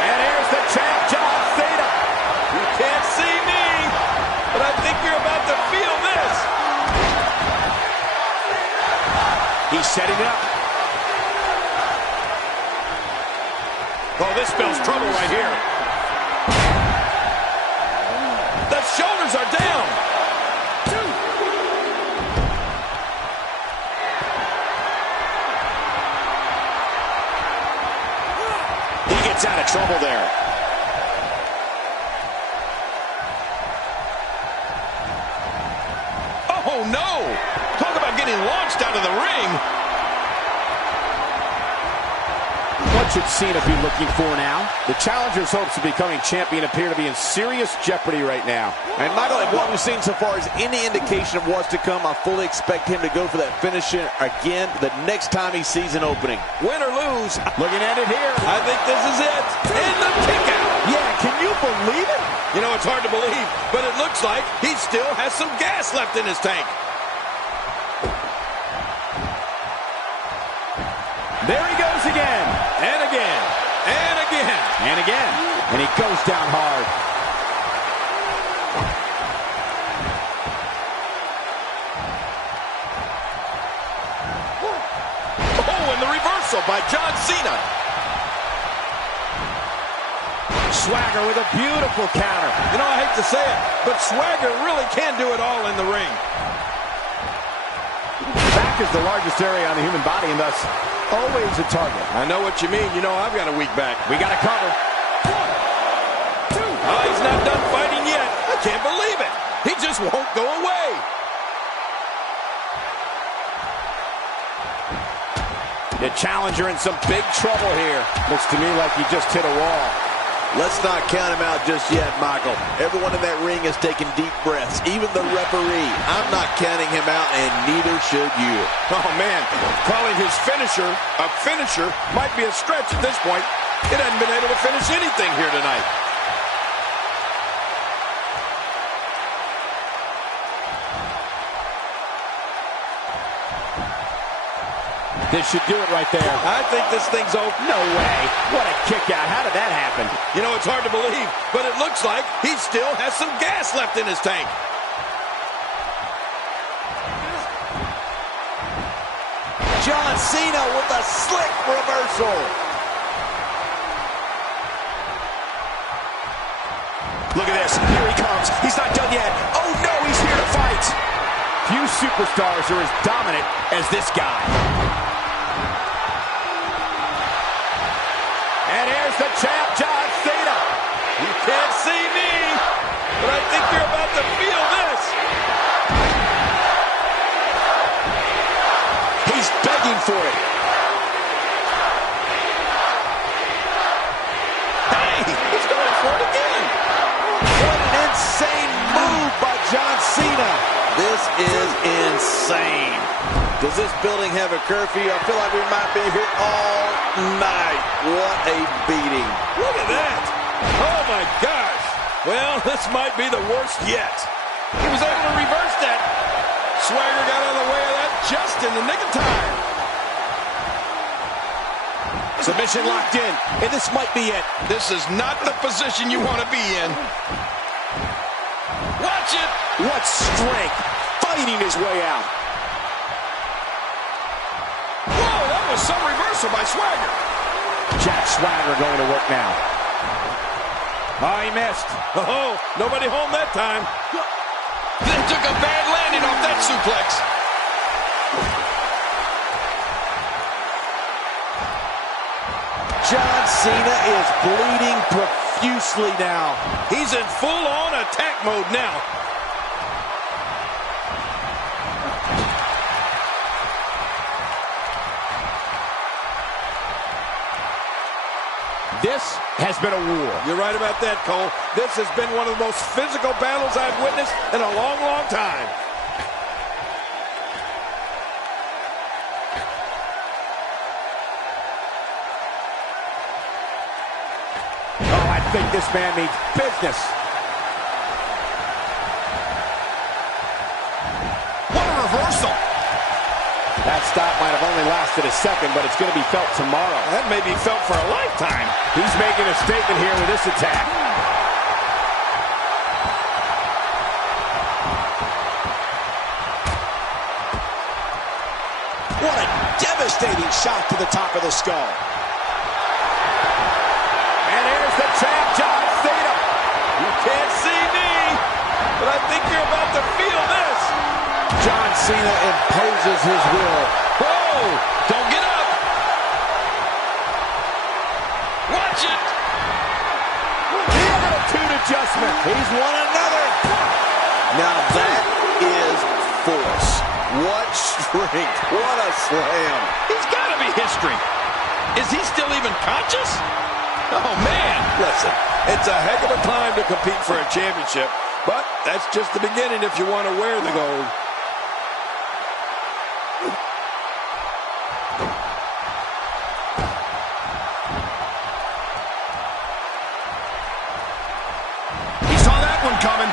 And here's the champ, John Cena. You can't see me, but I think you're about to feel this. He's setting it up. Oh, this spells trouble right here. The shoulders are down. He gets out of trouble there. Oh, no. Talk about getting launched out of the ring. What should Cena be looking for now? The challenger's hopes of becoming champion appear to be in serious jeopardy right now. And Michael, if what we've seen so far is any indication of what's to come, I fully expect him to go for that finisher again the next time he sees an opening. Win or lose. Looking at it here. I think this is it. And the kick out. Yeah, can you believe it? You know, it's hard to believe, but it looks like he still has some gas left in his tank. There he goes again. And again. And again. And again. And he goes down hard. Oh, and the reversal by John Cena. Swagger with a beautiful counter. You know, I hate to say it, but Swagger really can do it all in the ring. Back is the largest area on the human body and thus always a target. I know what you mean. You know I've got a weak back. We got to cover. 1, 2. Oh, he's not done fighting yet. I can't believe it. He just won't go away. The challenger in some big trouble here. Looks to me like he just hit a wall. Let's not count him out just yet, Michael. Everyone in that ring is taking deep breaths, even the referee. I'm not counting him out, and neither should you. Oh, man. Calling his finisher a finisher might be a stretch at this point. It hasn't been able to finish anything here tonight. This should do it right there. I think this thing's over. No way. What a kick out. How did that happen? You know, it's hard to believe, but it looks like he still has some gas left in his tank. John Cena with a slick reversal. Look at this. Here he comes. He's not done yet. Oh, no, he's here to fight. Few superstars are as dominant as this guy. the champ, John Cena. You can't see me, but I think you're about to feel this. He's begging for it. Hey, he's going for it again. What an insane move by John Cena. This is insane. Does this building have a curfew? I feel like we might be here all night. What a beating. Look at that. Oh, my gosh. Well, this might be the worst yet. He was able to reverse that. Swagger got out of the way of that just in the nick of time. Submission locked in, and this might be it. This is not the position you want to be in. Watch it. What strength, fighting his way out. Whoa, that was some reversal by Swagger. Jack Swagger going to work now. Oh, he missed. Oh, nobody home that time. Then took a bad landing off that suplex. John Cena is bleeding profusely now. He's in full-on attack mode now. This has been a war. You're right about that, Cole. This has been one of the most physical battles I've witnessed in a long, long time. Oh, I think this man means business. What a reversal. That stop might have only lasted a second, but it's going to be felt tomorrow. That may be felt for a lifetime. He's making a statement here with this attack. What a devastating shot to the top of the skull. And here's the champ, John Cena. You can't see me, but I think you're about to feel this. John Cena imposes his will. Whoa! Don't get up! Watch it! The attitude adjustment. He's won another. Now that is force. What strength. What a slam. He's got to be history. Is he still even conscious? Oh, man. Listen, It's a heck of a time to compete for a championship, but that's just the beginning if you want to wear the gold. He saw that one coming.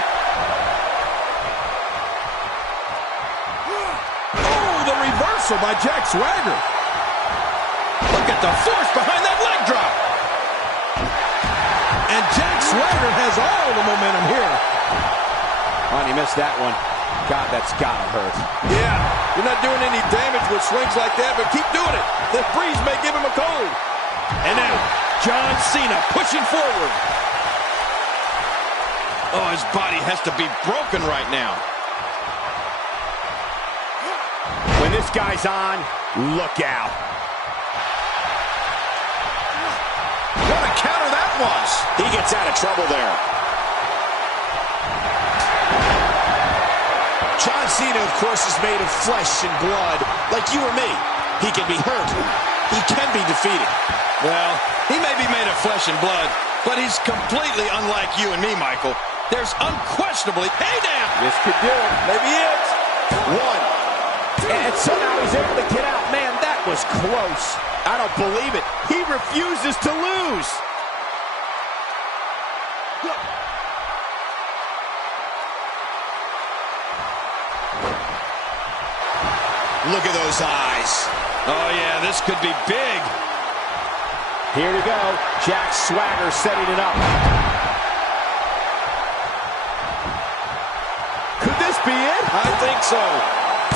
Oh, the reversal by Jack Swagger. Look at the force behind that leg drop. And Jack Swagger has all the momentum here. Oh, and he missed that one. God, that's gotta hurt. Yeah, you're not doing any damage with swings like that, but keep doing it. The breeze may give him a cold. And now, John Cena pushing forward. Oh, his body has to be broken right now. When this guy's on, look out. What a counter that was. He gets out of trouble there. John Cena, of course, is made of flesh and blood, like you or me. He can be hurt. He can be defeated. Well, he may be made of flesh and blood, but he's completely unlike you and me, Michael. There's unquestionably, hey now! This could do it. Maybe it. One. And somehow he's able to get out. Man, that was close. I don't believe it. He refuses to lose. Look at those eyes. Oh, yeah, this could be big. Here we go. Jack Swagger setting it up. Could this be it? I think so.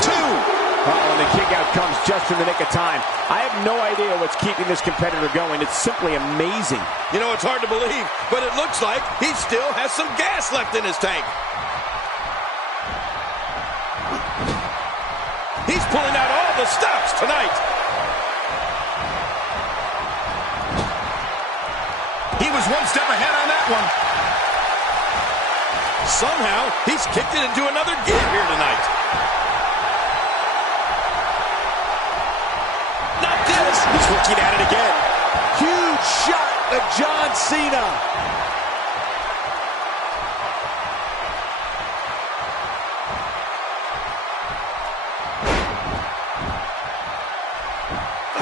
2. Oh, and the kick out comes just in the nick of time. I have no idea what's keeping this competitor going. It's simply amazing. You know, it's hard to believe, but it looks like he still has some gas left in his tank. He's pulling out all the stops tonight. He was one step ahead on that one. Somehow, he's kicked it into another gear here tonight. Not this. He's looking at it again. Huge shot to John Cena.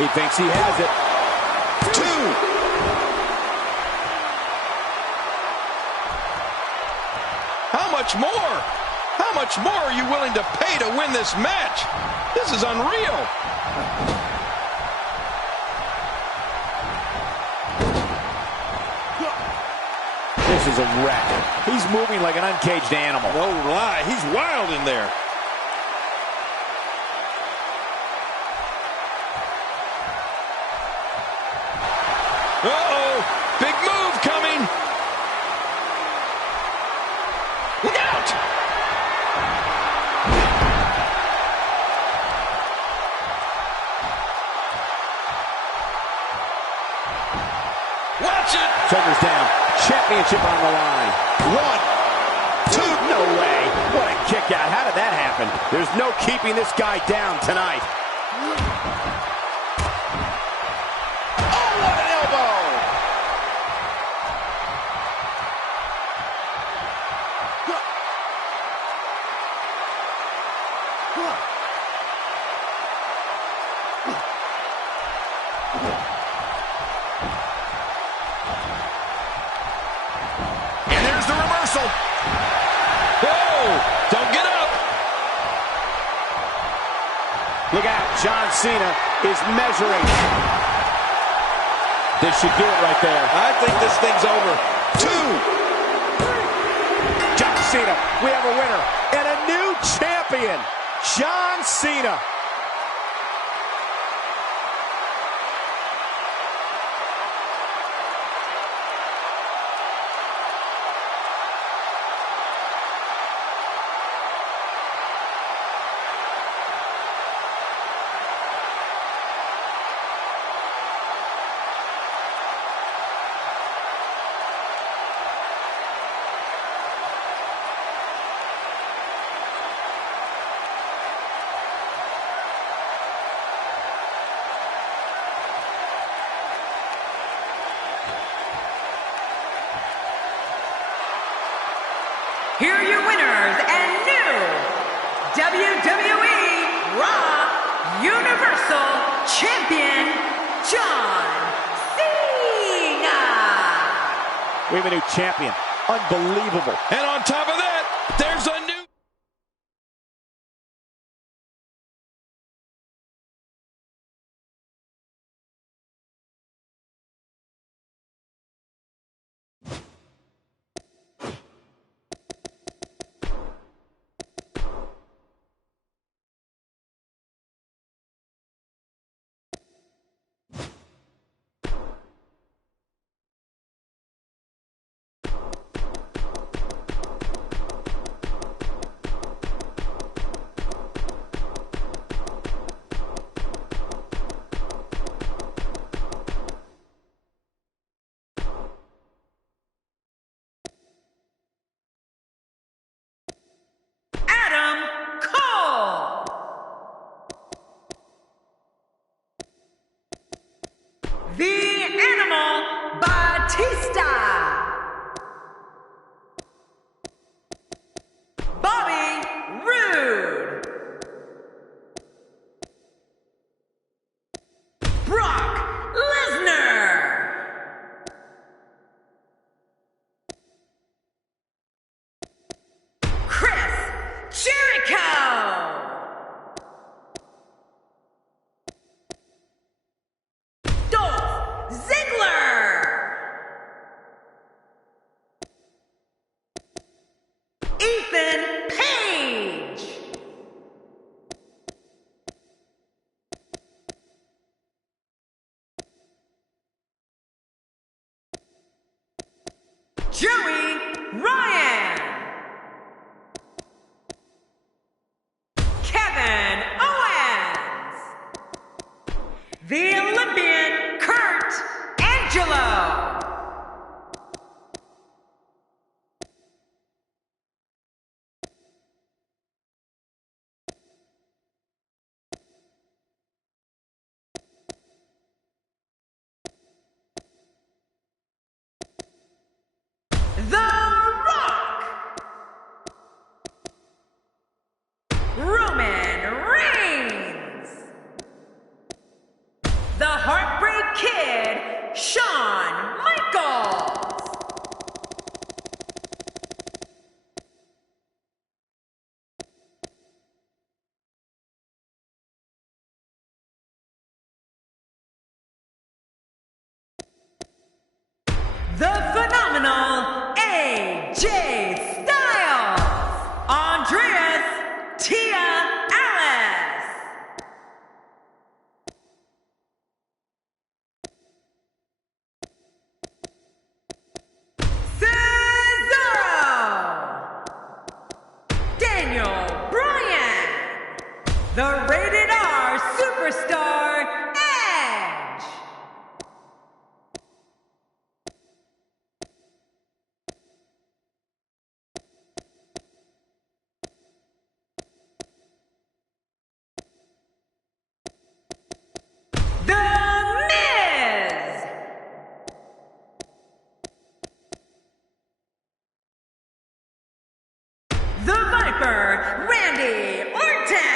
He thinks he has it. 2. How much more? How much more are you willing to pay to win this match? This is unreal. This is a wreck. He's moving like an uncaged animal. No lie, he's wild in there. Uh-oh, big move coming. Look out! Watch it! Shoulders down. Championship on the line. 1, 2. No way. What a kick out. How did that happen? There's no keeping this guy down tonight. Oh, what an elbow! And there's the reversal. Whoa! Don't get up. Look out. John Cena is measuring. This should do it right there. I think this thing's over. 2. John Cena, we have a winner and a new champion, John Cena. Here are your winners and new WWE Raw Universal Champion, John Cena. We have a new champion. Unbelievable. And on top of that, there's a new... the phenomenal AJ Styles, Andreas Tia Alice, Cesaro, Daniel Bryan, the Rated R Superstar Edge, The Miz, The Viper, Randy Orton,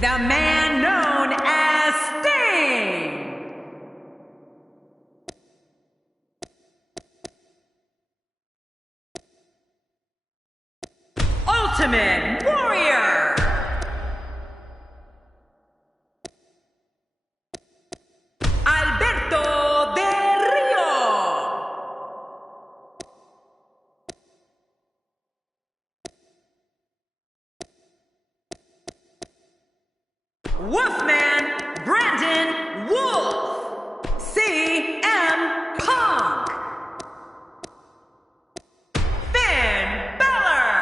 the man known as Sting, Ultimate Warrior, Alberto Del Rio, Wolfman Brandon Wolf, CM Punk, Finn Balor,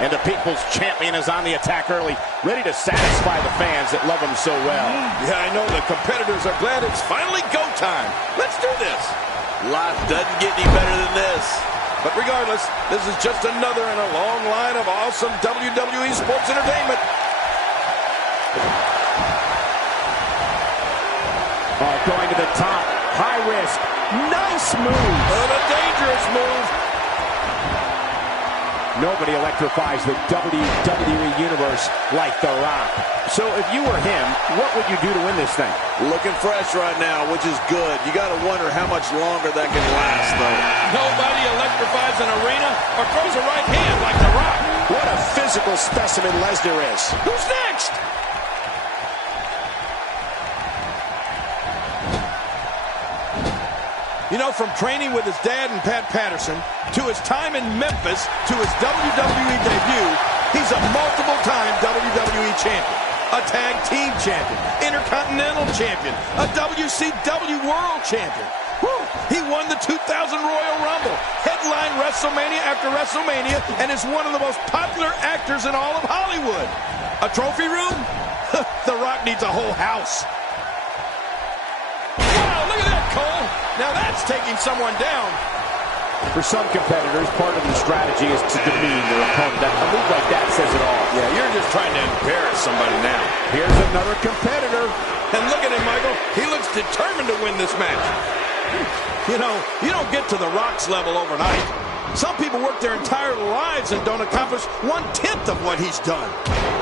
And the People's Champion is on the attack early, ready to satisfy the fans that love him so well. Yeah, I know the competitors are glad it's finally go time. Let's do this. Life doesn't get any better than this. But regardless, this is just another in a long line of awesome WWE sports entertainment. Going to the top, high risk, nice move. But a dangerous move. Nobody electrifies the WWE Universe like The Rock. So if you were him, what would you do to win this thing? Looking fresh right now, which is good. You got to wonder how much longer that can last, though. Nobody electrifies an arena or throws a right hand like The Rock. What a physical specimen Lesnar is. Who's next? You know, from training with his dad and Pat Patterson, to his time in Memphis, to his WWE debut, he's a multiple-time WWE champion, a tag team champion, intercontinental champion, a WCW world champion. Woo! He won the 2000 Royal Rumble, headlined WrestleMania after WrestleMania, and is one of the most popular actors in all of Hollywood. A trophy room? The Rock needs a whole house. Wow, look at that, Cole. Now that's taking someone down. For some competitors, part of the strategy is to demean their opponent. A move like that says it all. Yeah, you're just trying to embarrass somebody now. Here's another competitor. And look at him, Michael. He looks determined to win this match. You know, you don't get to The Rock's level overnight. Some people work their entire lives and don't accomplish 1/10 of what he's done.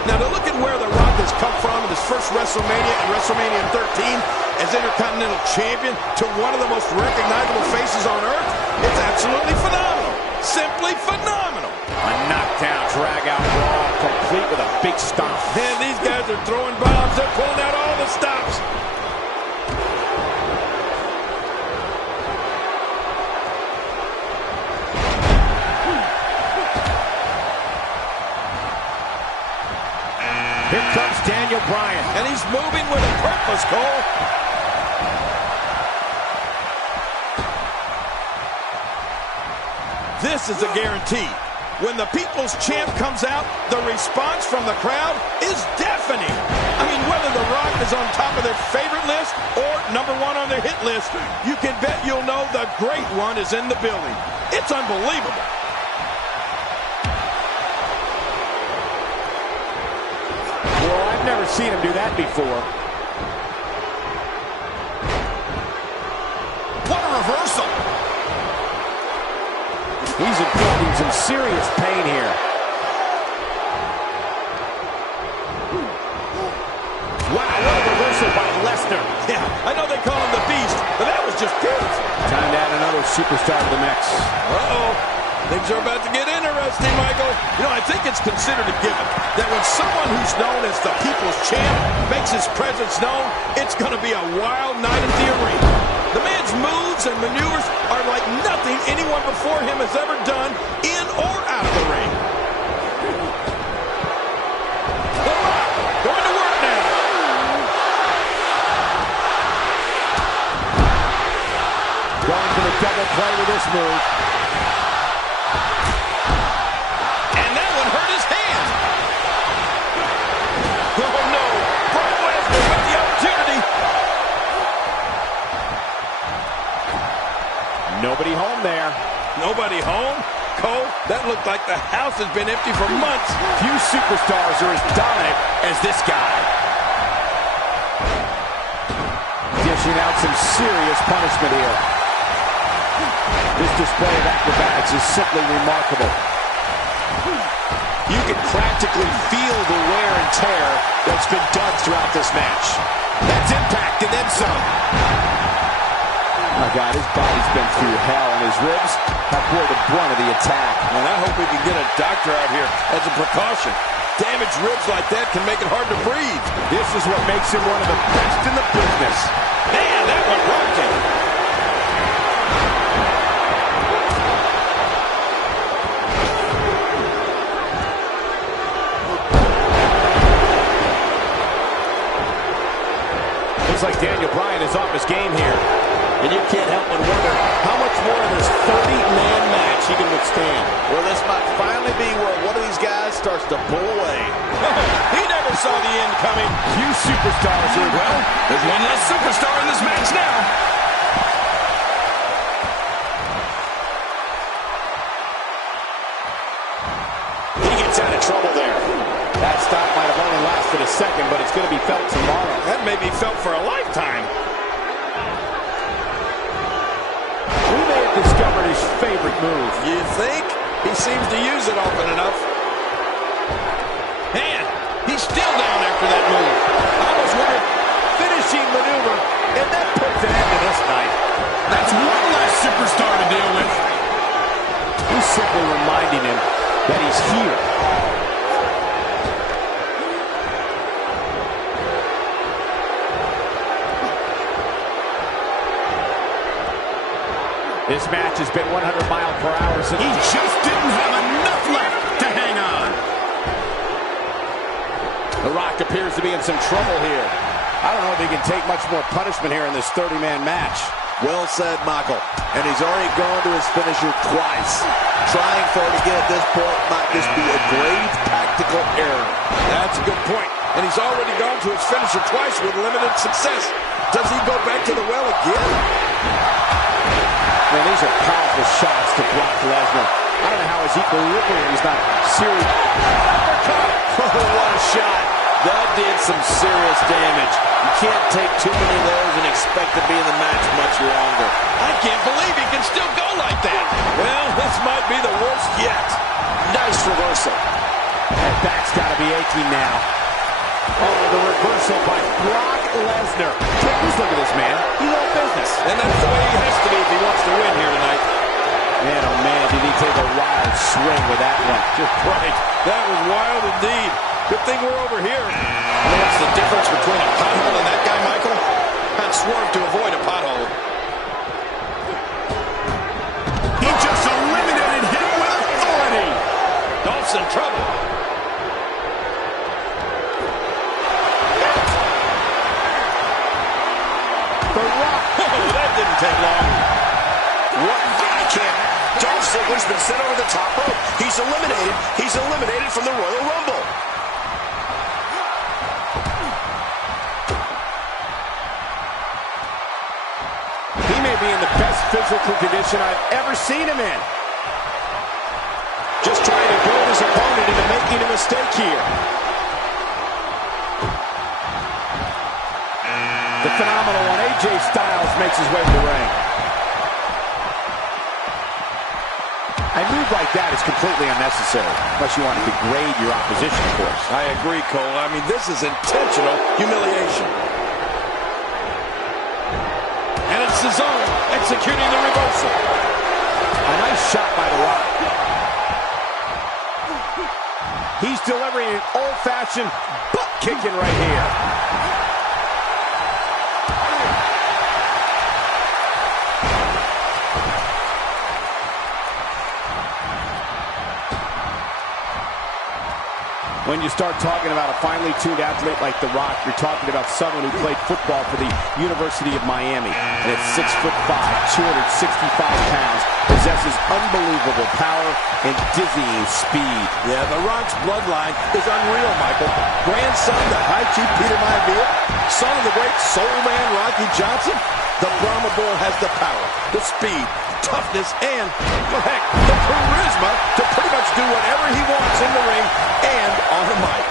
Now, to look at where The Rock has come from in his first WrestleMania and WrestleMania 13 as Intercontinental Champion to one of the most recognizable faces on earth, it's absolutely phenomenal. Simply phenomenal. A knockdown, drag-out brawl, complete with a big stomp. Man, these guys are throwing bombs. They're pulling out all the stops. Here comes Daniel Bryan. And he's moving with a purpose, Cole. This is a guarantee. When the People's Champ comes out, the response from the crowd is deafening. I mean, whether The Rock is on top of their favorite list or #1 on their hit list, you can bet you'll know the Great One is in the building. It's unbelievable. Well, I've never seen him do that before. What a reversal. He's inflicting some serious pain here. Wow, what a reversal by Lesnar. Yeah, I know they call him the Beast, but that was just good. Time to add another superstar to the mix. Uh-oh. Things are about to get interesting, Michael. You know, I think it's considered a given that when someone who's known as the People's Champ makes his presence known, it's going to be a wild night at the arena. The man's moves and maneuvers are like nothing anyone before him has ever done in or out of the ring. The Rock going to work now. Going for the double play with this move. And that one hurt his hand. Oh no, Brock Lesnar with the opportunity. Nobody home there. Nobody home? Cole, that looked like the house has been empty for months. Few superstars are as dominant as this guy. Dishing out some serious punishment here. This display of acrobatics is simply remarkable. You can practically feel the wear and tear that's been done throughout this match. That's impact and then some. My God, his body's been through hell, and his ribs have bore the brunt of the attack. And I hope we can get a doctor out here as a precaution. Damaged ribs like that can make it hard to breathe. This is what makes him one of the best in the business. Man, that one rocked him. Looks like Daniel Bryan is off his game here. And you can't help but wonder how much more of this 30-man match he can withstand. Well, this might finally be where one of these guys starts to pull away. He never saw the end coming. Few superstars are Well, there's one less superstar in this match now. He gets out of trouble there. That stop might have only lasted a second, but it's going to be felt tomorrow. That may be felt for a lifetime. We may have discovered his favorite move. You think? He seems to use it often enough. Man, he's still down after that move. I almost wondered, Finishing maneuver, and that puts an end to this night. That's one less superstar to deal with. He's simply reminding him that he's here. This match has been 100 miles per hour since He just didn't have enough left to hang on. The Rock appears to be in some trouble here. I don't know if he can take much more punishment here in this 30-man match. Well said, Michael. And he's already gone to his finisher twice. Trying for it again at this point might just be a grave tactical error. that's a good point. And he's already gone to his finisher twice with limited success. Does he go back to the well again? Man, these are powerful shots to Brock Lesnar. I don't know how his equilibrium is not serious. Oh, what a shot. That did some serious damage. You can't take too many of those and expect to be in the match much longer. I can't believe he can still go like that. Well, this might be the worst yet. Nice reversal. That back's got to be aching now. Oh, the reversal by Brock Lesnar. Take a look at this, man. He's all business. And that's the way he has to be if he wants to win here tonight. Man, oh man, did he take a wild swing with that one. Just right. That was wild indeed. Good thing we're over here. You know what's the difference between a pothole and that guy, Michael? I'd swerve to avoid a pothole. He just eliminated him with authority. Dolph's in trouble. The Rock. Oh, that didn't take long. What? I can't. Dolph Ziggler's been sent over the top rope. He's eliminated. physical condition I've ever seen him in. Just trying to goad his opponent into making a mistake here. The phenomenal one, AJ Styles, makes his way to the ring. A move like that is completely unnecessary, unless you want to degrade your opposition, of course. I agree, Cole. I mean, this is intentional humiliation. And it's Cesaro executing the reversal. A nice shot by The Rock. He's delivering an old-fashioned butt kicking right here. When you start talking about a finely tuned athlete like The Rock, you're talking about someone who played football for the University of Miami. And at 6'5", 265 pounds, possesses unbelievable power and dizzying speed. Yeah, The Rock's bloodline is unreal, Michael. Grandson to High Chief Peter Maivia, son of the great soul man Rocky Johnson. The Brahma Bull has the power, the speed, toughness, and, well, heck, the charisma to pretty much do whatever he wants in the ring and on the mic.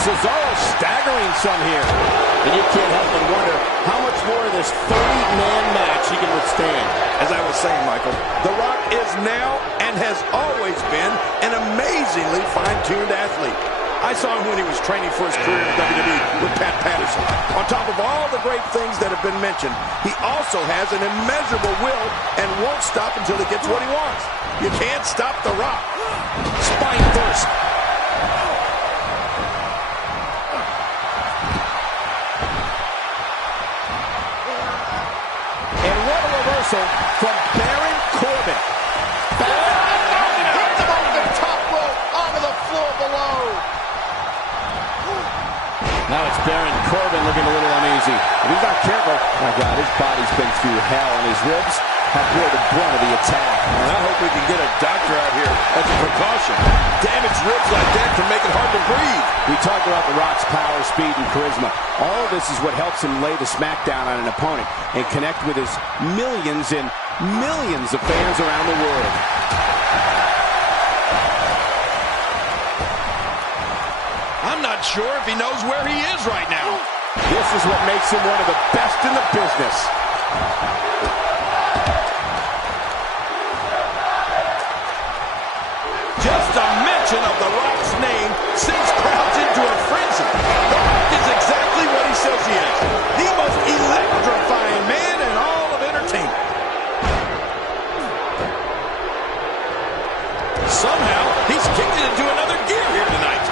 Cesaro staggering some here. And you can't help but wonder how much more of this 30-man match he can withstand. As I was saying, Michael, The Rock is now and has always been an amazingly fine-tuned athlete. I saw him when he was training for his career in WWE with Pat Patterson. On top of all the great things that have been mentioned, he also has an immeasurable will and won't stop until he gets what he wants. You can't stop The Rock. Spine first. And what a reversal from Baron Corbin. Hits him off the top rope onto the floor below. Now it's Baron Corbin looking a little uneasy. If he's not careful, my God, his body's been through hell, and his ribs have bore the brunt of the attack. And I hope we can get a doctor out here as a precaution. Damaged ribs like that can make it hard to breathe. We talked about The Rock's power, speed, and charisma. All of this is what helps him lay the smackdown on an opponent and connect with his millions and millions of fans around the world. I'm not sure if he knows where he is right now. This is what makes him one of the best in the business. Just a mention of The Rock's name sends crowds into a frenzy. The Rock is exactly what he says he is. The most electrifying man in all of entertainment. Somehow, he's kicked it into another gear here tonight.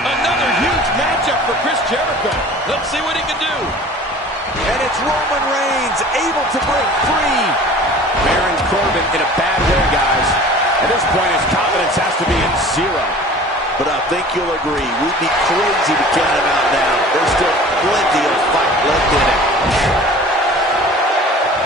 Another huge matchup for Chris Jericho. Let's see what he can do. And it's Roman Reigns able to break free. Baron Corbin in a bad way, guys. At this point, his confidence has to be at zero. But I think you'll agree, we'd be crazy to count him out now. There's still plenty of fight left in it.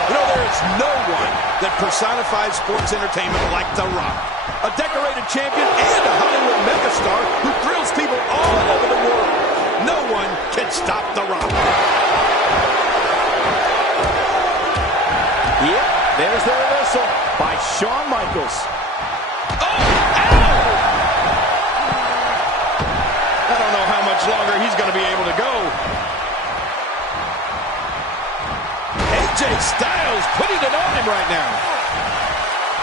You know, there is no one that personifies sports entertainment like The Rock. A decorated champion and a Hollywood megastar who thrills people all over the world. No one can stop The Rock. Yep, there's the reversal by Shawn Michaels. Oh, ow! I don't know how much longer he's going to be able to go. AJ Styles putting it on him right now.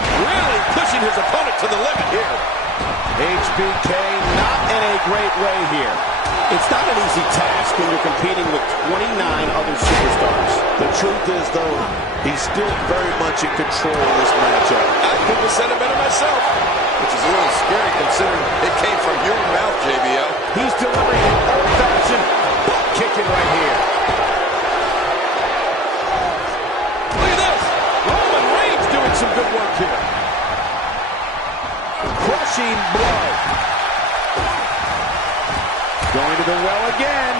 Really pushing his opponent to the limit here. HBK not in a great way here. It's not an easy task when you're competing with 29 other superstars. The truth is, though, he's still very much in control of this matchup. I couldn't have said it better myself, which is a little scary considering it came from your mouth, JBL. He's delivering an old-fashioned butt kicking right here. Look at this. Roman Reigns doing some good work here. Crushing blow. Going to the well again.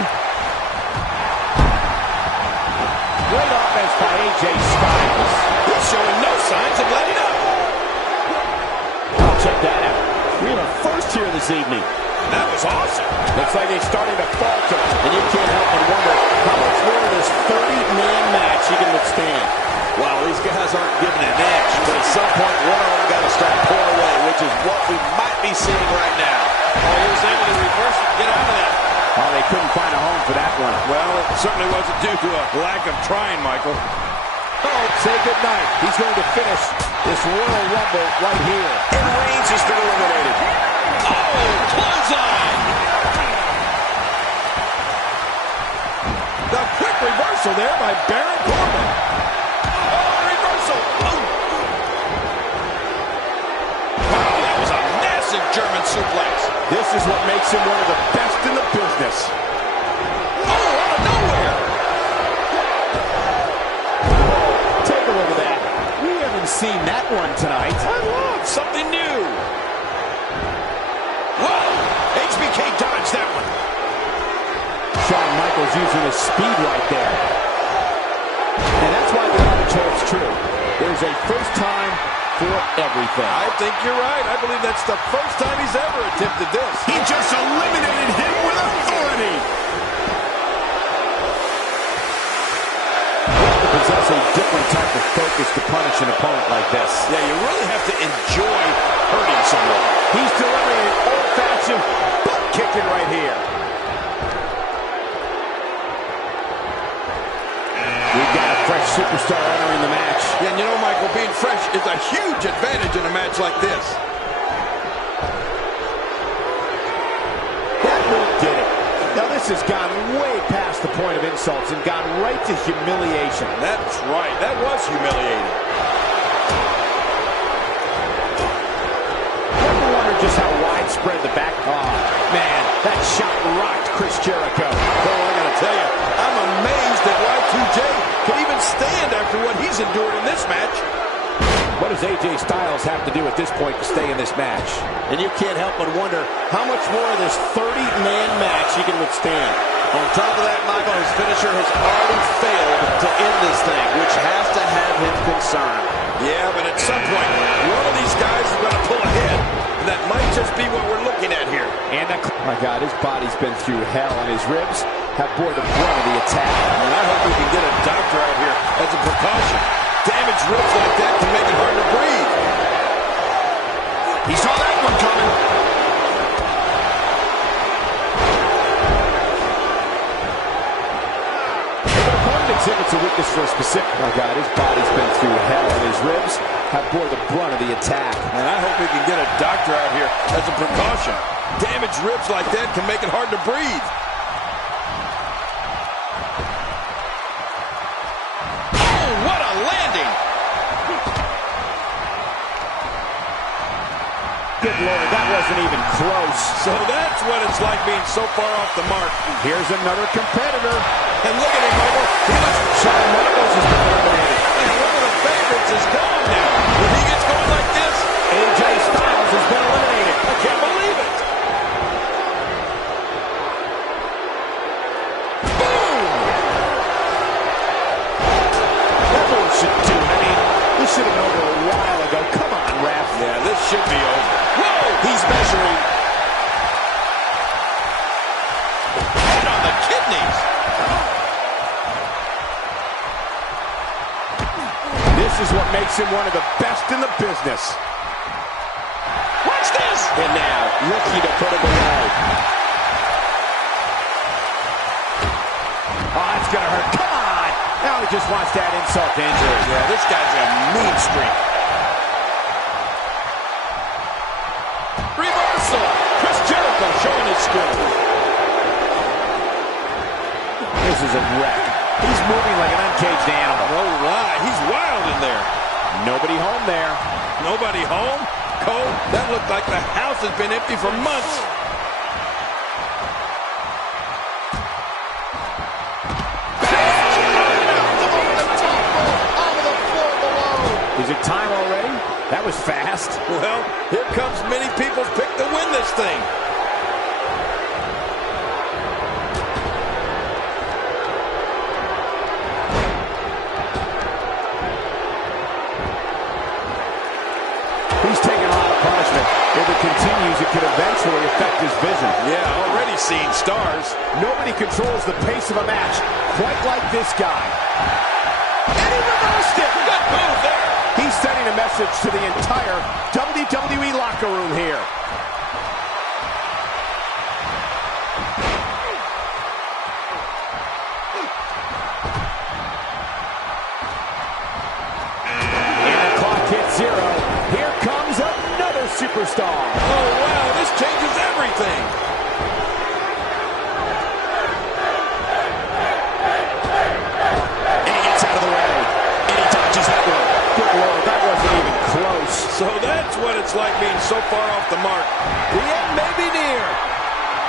Great offense by AJ Styles. He's showing no signs of letting up. here this evening. That was awesome. Looks like he's starting to falter. And you can't help but wonder how much more of this 30-man match he can withstand. Wow, these guys aren't giving an inch, but at some point, one of them got to start pulling away, which is what we might be seeing right now. Oh, he was able to reverse it and get out of that. Oh, they couldn't find a home for that one. Well, it certainly wasn't due to a lack of trying, Michael. Oh, say goodnight. He's going to finish this Royal Rumble right here. And Reigns has been eliminated. Oh, clothesline! The quick reversal there by Baron Corbin. Oh, reversal! Oh, that was a massive German suplex. This is what makes him one of the best in the business. Oh, out of nowhere! Take a look at that. We haven't seen that one tonight. I love something new. Whoa! HBK dodged that one. Shawn Michaels using his speed right there. And that's why the adage holds true. There's a first time for everything. I think you're right. I believe that's the first time he's ever attempted this. He just eliminated him with authority. To possess a different type of focus to punish an opponent like this. Yeah, you really have to enjoy hurting someone. He's delivering an old-fashioned butt kicking right here. We've got a fresh superstar entering the match. Yeah, and you know, Michael, being fresh is a huge advantage in a match like this. That move did it. Now this has gone way past the point of insults and gone right to humiliation. That's right. That was humiliating. Ever wonder just how widespread the back... Oh, man, that shot rocked Chris Jericho. Oh, I gotta tell you, I'm amazed that Y2J can even stand after what he's endured in this match. What does AJ Styles have to do at this point to stay in this match? And you can't help but wonder how much more of this 30-man match he can withstand. On top of that, Michael, his finisher has already failed to end this thing, which has to have him concerned. Yeah, but at some point, one of these guys is going to pull ahead. And that might just be what we're looking at here. And my God, his body's been through hell, and his ribs have bore the brunt of the attack. And I hope we can get a doctor out here as a precaution. Damaged ribs like that can make it hard to breathe. He saw that one coming. If an opponent exhibits a weakness for a specific... My God, his body's been through hell, and his ribs have bore the brunt of the attack. And I hope we can get a doctor out here as a precaution. Damaged ribs like that can make it hard to breathe. Oh, what a landing! Good Lord, that wasn't even close. So that's what it's like being so far off the mark. Here's another competitor. And look at him, Michael. He looks... Shawn Michaels has been eliminated. And one of the favorites is gone now. If he gets going like this... AJ Styles has been eliminated. I can't believe it. Boom! That's what it should do. I mean, this should have been over a while ago. Come on, ref. Yeah, this should be over. Whoa! He's measuring. Head on the kidneys. This is what makes him one of the best in the business. Watch this! And now, Ricky to put him away. Oh, that's going to hurt. Come on! Now he just wants that insult to injury. Yeah, this guy's a mean streak. Reversal! Chris Jericho showing his skill. This is a wreck. He's moving like an uncaged animal. No lie, he's wild in there. Nobody home there. Nobody home? Cole, that looked like the house has been empty for months. Is it time already? That was fast. Well, here comes many people's pick to win this thing. He's taking a lot of punishment. If it continues, it could eventually seen stars. Nobody controls the pace of a match quite like this guy. And he reversed it. Good move there. He's sending a message to the entire WWE locker room here. Superstar. Oh, wow, this changes everything. And he gets out of the way. And he dodges that one. Good Lord, that wasn't even close. So that's what it's like being so far off the mark. The end may be near.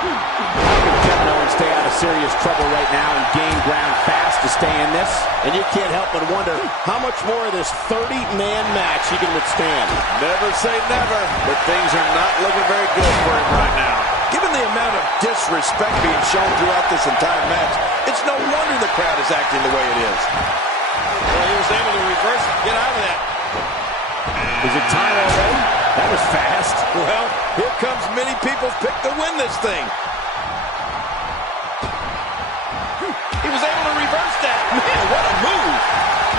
How can Kevin Owens stay out of serious trouble right now and gain ground fast to stay in this? And you can't help but wonder how much more of this 30-man match he can withstand. Never say never, but things are not looking very good for him right now. Given the amount of disrespect being shown throughout this entire match, it's no wonder the crowd is acting the way it is. Well, he was able to reverse it. Get out of that. Is it time already? That was fast. Well, here comes many people's pick to win this thing. He was able to reverse that. Man, what a move.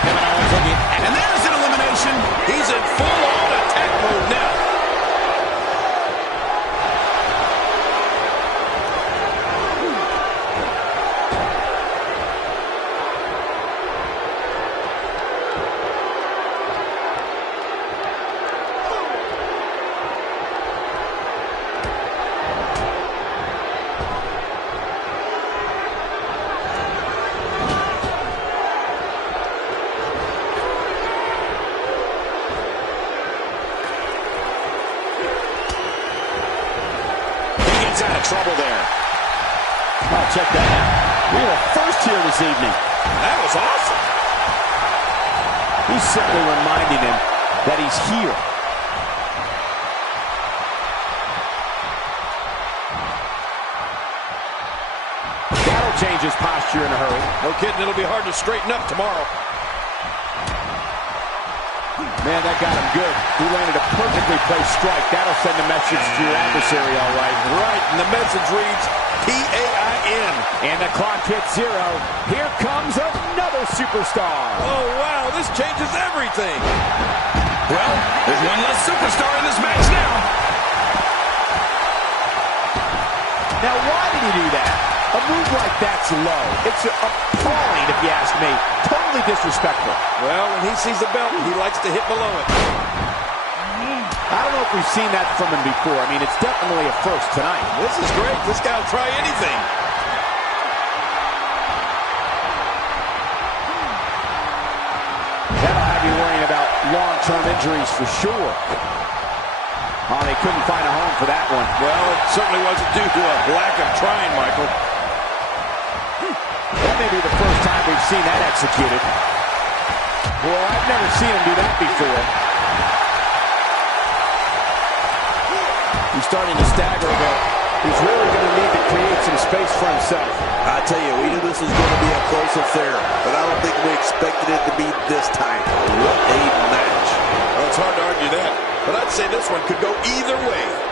Kevin Owens looking, and there's an elimination. He's in full-on attack mode now. Out of trouble there. Oh, check that out. We were first here this evening. That was awesome. He's simply reminding him that he's here. That'll change his posture in a hurry. No kidding, it'll be hard to straighten up tomorrow. Man, that got him good. He landed a perfectly placed strike. That'll send a message to your adversary, all right. Right, and the message reads P-A-I-N. And the clock hits 0. Here comes another superstar. Oh, wow, this changes everything. Well, there's one less superstar in this match now. Now, why did he do that? A move like that's low. It's appalling, if you ask me. Totally disrespectful. Well, when he sees the belt, he likes to hit below it. I don't know if we've seen that from him before. I mean, it's definitely a first tonight. This is great. This guy will try anything. That'll have you worrying about long-term injuries for sure. Oh, they couldn't find a home for that one. Well, it certainly wasn't due to a lack of trying, Michael. That may be the first time we've seen that executed. Well, I've never seen him do that before. He's starting to stagger a bit. He's really going to need to create some space for himself. I tell you, we knew this was going to be a close affair, but I don't think we expected it to be this tight. What a match. Well, it's hard to argue that, but I'd say this one could go either way.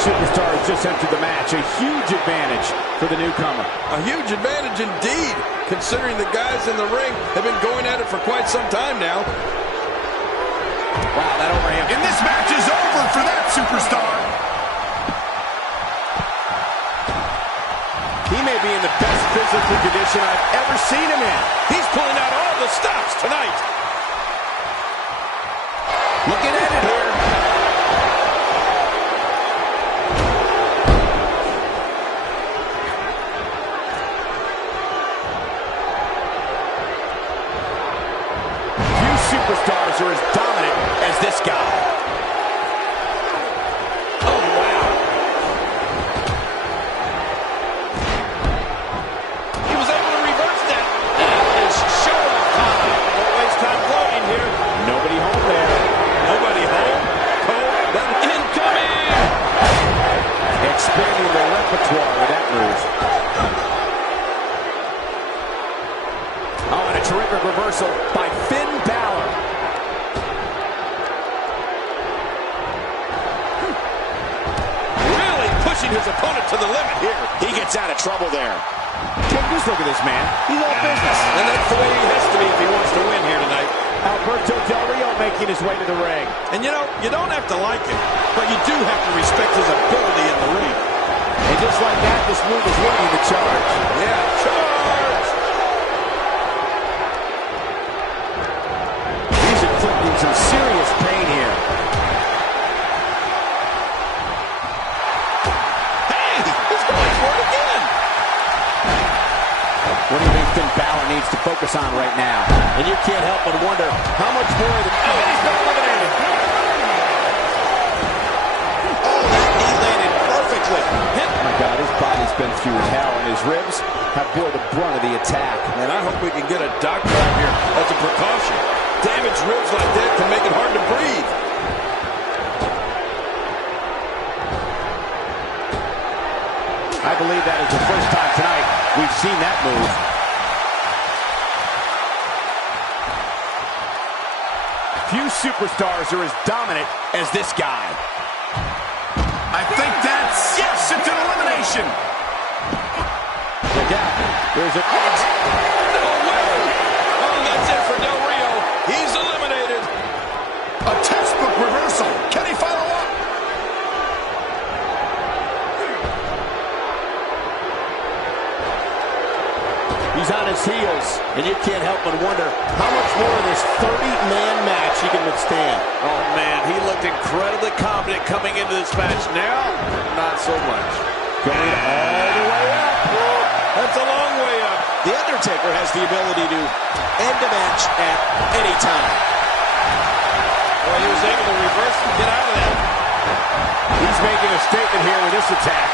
Superstar has just entered the match. A huge advantage for the newcomer. A huge advantage indeed, considering the guys in the ring have been going at it for quite some time now. Wow, that overhand. And this match is over for that superstar. He may be in the best physical condition I've ever seen him in. He's pulling out all the stops tonight. Looking at it here. Superstars are as dominant as this guy. Oh, wow. He was able to reverse that. That is show-off time. Don't waste time floating here. Nobody home there. Nobody home. Cole, then incoming. Expanding the repertoire with that move. Oh, and a terrific reversal by Finn Balor. pushing his opponent to the limit here. He gets out of trouble there. Just look at this man. He's all business. And that's the way he has to be if he wants to win here tonight. Alberto Del Rio making his way to the ring. And you know, you don't have to like him, but you do have to respect his ability in the ring. And just like that, this move is worthy of the charge. Yeah, charge! He's inflicting some serious pain here. Hey, he's going for it again! What do you think Finn Balor needs to focus on right now? And you can't help but wonder how much more of the... Oh, and he's been eliminated! Oh, that knee landed perfectly. Oh my God, his body's been through hell, and his ribs have bore the brunt of the attack. Man, I hope we can get a doctor out here as a precaution. Damaged ribs like that can make it hard to breathe. I believe that is the first time tonight we've seen that move. Few superstars are as dominant as this guy. I think that's... Yes, it's an elimination. Look out. There's a... No way! Oh, that's it for Del Rio. He's eliminated. A textbook reversal. Can he follow up? He's on his heels, and you can't help but wonder how much more of this 30-man match he can withstand. Oh, man, he looked incredibly confident coming into this match. Now, not so much. Going all the way up. That's a long way up. The Undertaker has the ability to end a match at any time. Well, he was able to reverse and get out of that. He's making a statement here with this attack.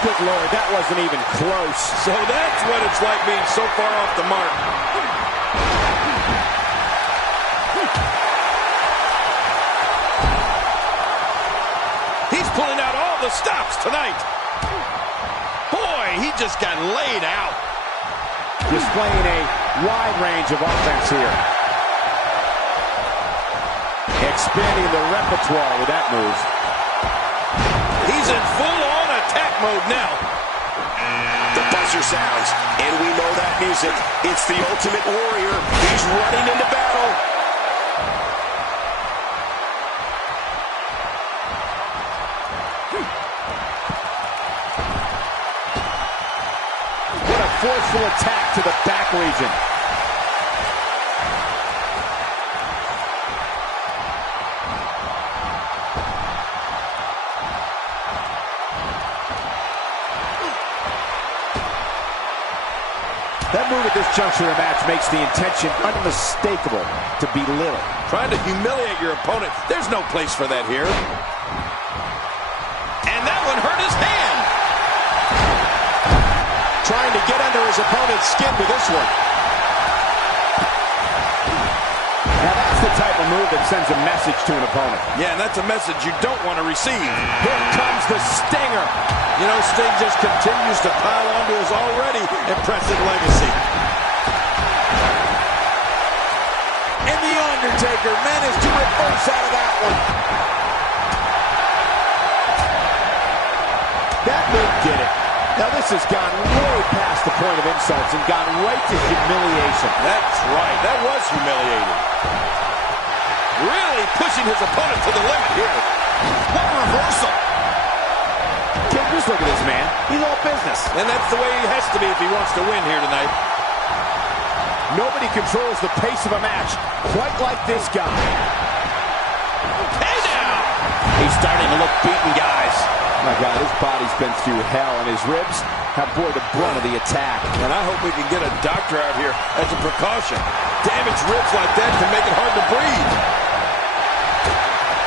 Good Lord, that wasn't even close. So that's what it's like being so far off the mark. He's pulling out all the stops tonight. Boy, he just got laid out. Displaying a wide range of offense here. Expanding the repertoire with that move. He's in full-on attack mode now. The buzzer sounds, and we know that music. It's the Ultimate Warrior. He's running into battle. What a forceful attack to the back region. That move at this juncture of the match makes the intention unmistakable to belittle. Trying to humiliate your opponent. There's no place for that here. And that one hurt his hand. Trying to get under his opponent's skin with this one. Now that's the type of move that sends a message to an opponent. Yeah, and that's a message you don't want to receive. Here comes the stinger. You know, Sting just continues to pile onto his already impressive legacy. And The Undertaker managed to reverse out of that one. That move did it. Now this has gone way past the point of insults and gone right to humiliation. That's right. That was humiliating. Really pushing his opponent to the limit here. What a reversal. Kid, just look at this man. He's all business. And that's the way he has to be if he wants to win here tonight. Nobody controls the pace of a match quite like this guy. Hey now! He's starting to look beaten, guys. Oh my God, his body's been through hell, and his ribs have bore the brunt of the attack. And I hope we can get a doctor out here as a precaution. Damaged ribs like that can make it hard to breathe.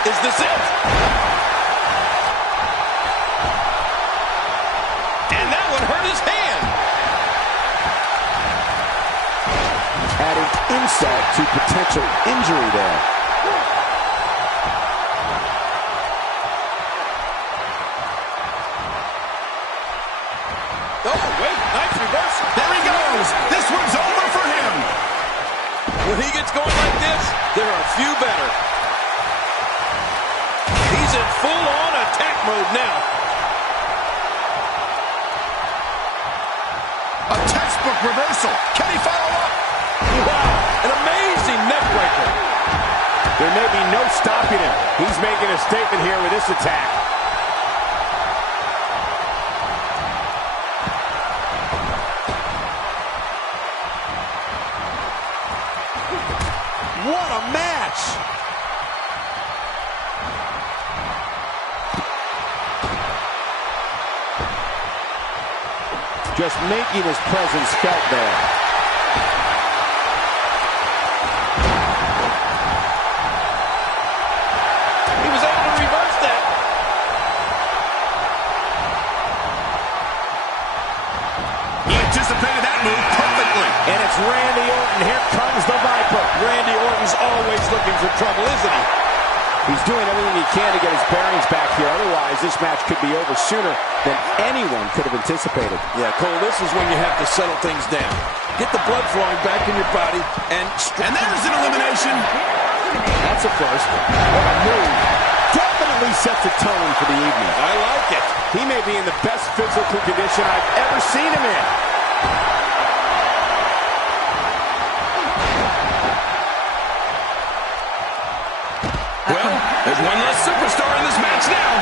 Is this it? And that one hurt his hand. Adding insult to potential injury there. Oh, wait, nice reversal. There he goes. This one's over for him. When he gets going like this, there are few better. He's in full-on attack mode now. reversal. Can he follow up? Wow, an amazing neck breaker. There may be no stopping him. He's making a statement here with this attack. What a match! Just making his presence felt there. He was able to reverse that. He anticipated that move perfectly. And it's Randy Orton. Here comes the Viper. Randy Orton's always looking for trouble, isn't he? He's doing everything he can to get his bearings back here. Otherwise, this match could be over sooner than anyone could have anticipated. Yeah, Cole, this is when you have to settle things down. Get the blood flowing back in your body, and there's an elimination. That's a first. What a move. Definitely sets a tone for the evening. I like it. He may be in the best physical condition I've ever seen him in. Well, there's one less superstar in this match now.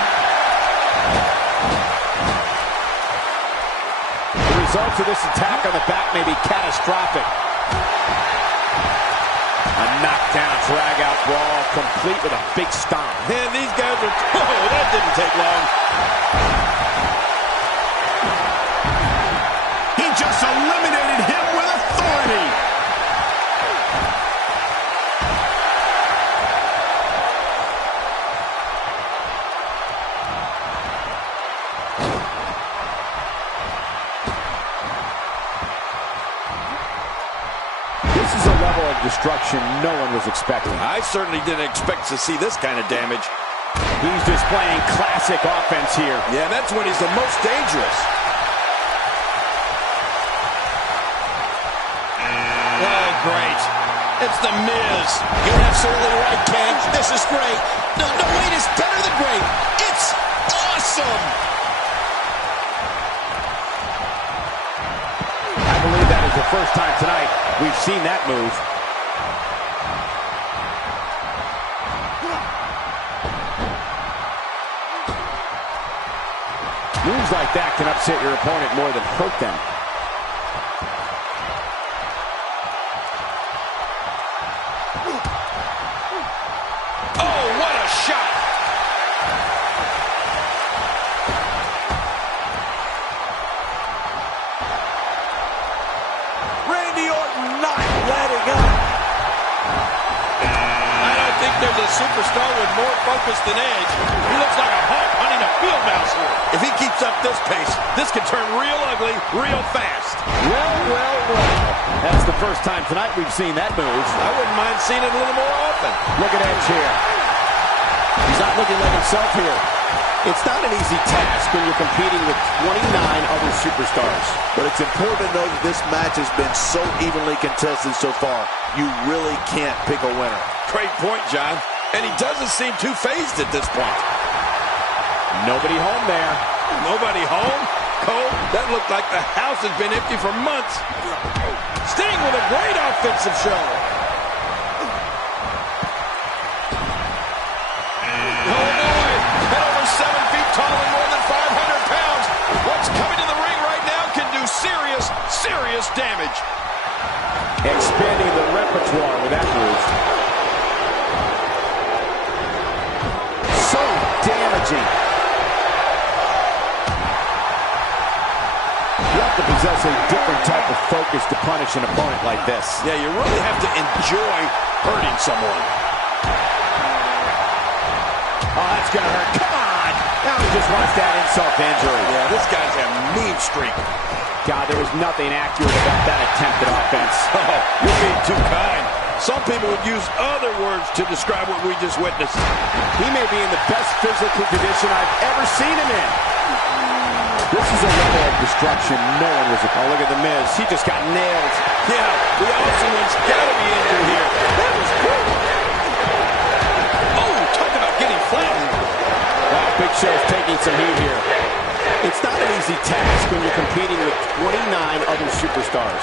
The results of this attack on the back may be catastrophic. A knockdown, drag-out brawl, complete with a big stomp. Man, these guys are... Oh, that didn't take long. He just eliminated him with authority. This is a level of destruction no one was expecting. I certainly didn't expect to see this kind of damage. He's displaying classic offense here. Yeah, that's when he's the most dangerous. Oh, great. It's The Miz. You're absolutely right, Ken. This is great. No, wait, it's better than great. It's awesome. I believe that is the first time tonight we've seen that move. Moves like that can upset your opponent more than hurt them. Oh, what a shot! Randy Orton not letting up. I don't think there's a superstar with more focus than edge. He looks like a hawk hunting a field mouse here. If he keeps up this pace, this could turn real ugly real fast. Well. That's the first time tonight we've seen that move. I wouldn't mind seeing it a little more often. Look at Edge here. He's not looking like himself here. It's not an easy task when you're competing with 29 other superstars. But it's important to know that this match has been so evenly contested so far. You really can't pick a winner. Great point, John. And he doesn't seem too phased at this point. Nobody home there. Nobody home? Cole, that looked like the house has been empty for months. Sting with a great offensive show. Oh, boy. At over 7 feet tall and more than 500 pounds. What's coming to the ring right now can do serious, serious damage. Expanding the repertoire with that move. So damaging. You have to possess a different type of focus to punish an opponent like this. Yeah, you really have to enjoy hurting someone. Oh, that's going to hurt. Come on! Now he just wants that insult to injury. Yeah, this guy's a mean streak. God, there was nothing accurate about that attempted offense. Oh, you're being too kind. Some people would use other words to describe what we just witnessed. He may be in the best physical condition I've ever seen him in. This is a level of destruction no one was... Oh, look at The Miz. He just got nailed. Yeah, the awesome one's got to be injured here. That was cool. Oh, talk about getting flattened. Wow, Big Show's taking some heat here. It's not an easy task when you're competing with 29 other superstars.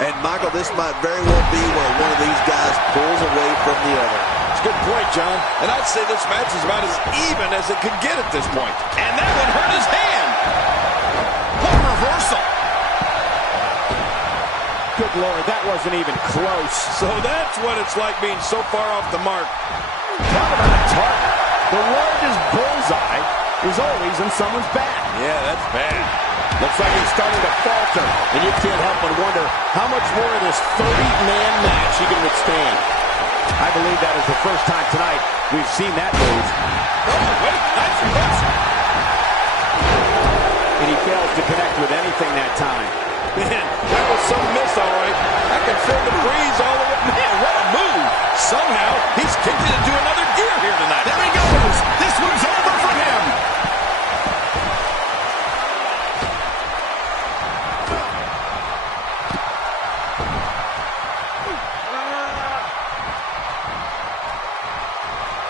And Michael, this might very well be where one of these guys pulls away from the other. It's a good point, John. And I'd say this match is about as even as it could get at this point. And that one hurt his hand. What a reversal. Good Lord, that wasn't even close. So that's what it's like being so far off the mark. Talk about a target. The largest bullseye is always in someone's back. Yeah, that's bad. Looks like he's starting to falter, and you can't help but wonder how much more of this 30-man match he can withstand. I believe that is the first time tonight we've seen that move. Oh, wait, nice reversal. And he fails to connect with anything that time. Man, that was some miss, all right. I can feel the breeze all the way. Man, what a move. Somehow, he's kicked it into another gear here tonight. There he goes. This one's over for him.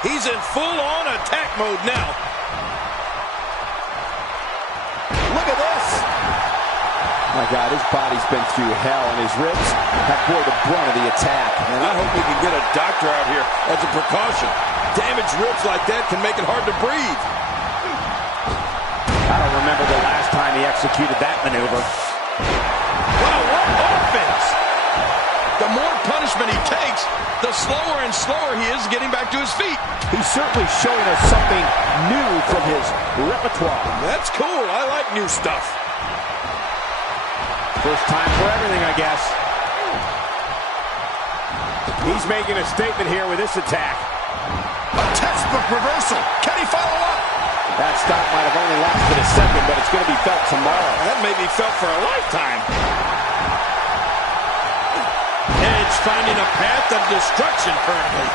He's in full-on attack mode now. Look at this. My God, his body's been through hell, and his ribs have bore the brunt of the attack. And I hope we can get a doctor out here as a precaution. Damaged ribs like that can make it hard to breathe. I don't remember the last time he executed that maneuver. Wow, what offense! The more punishment he takes, the slower and slower he is getting back to his feet. He's certainly showing us something new from his repertoire. That's cool. I like new stuff. First time for everything, I guess. He's making a statement here with this attack. A textbook reversal. Can he follow up? That stop might have only lasted a second, but it's going to be felt tomorrow. That may be felt for a lifetime. Edge finding a path of destruction currently.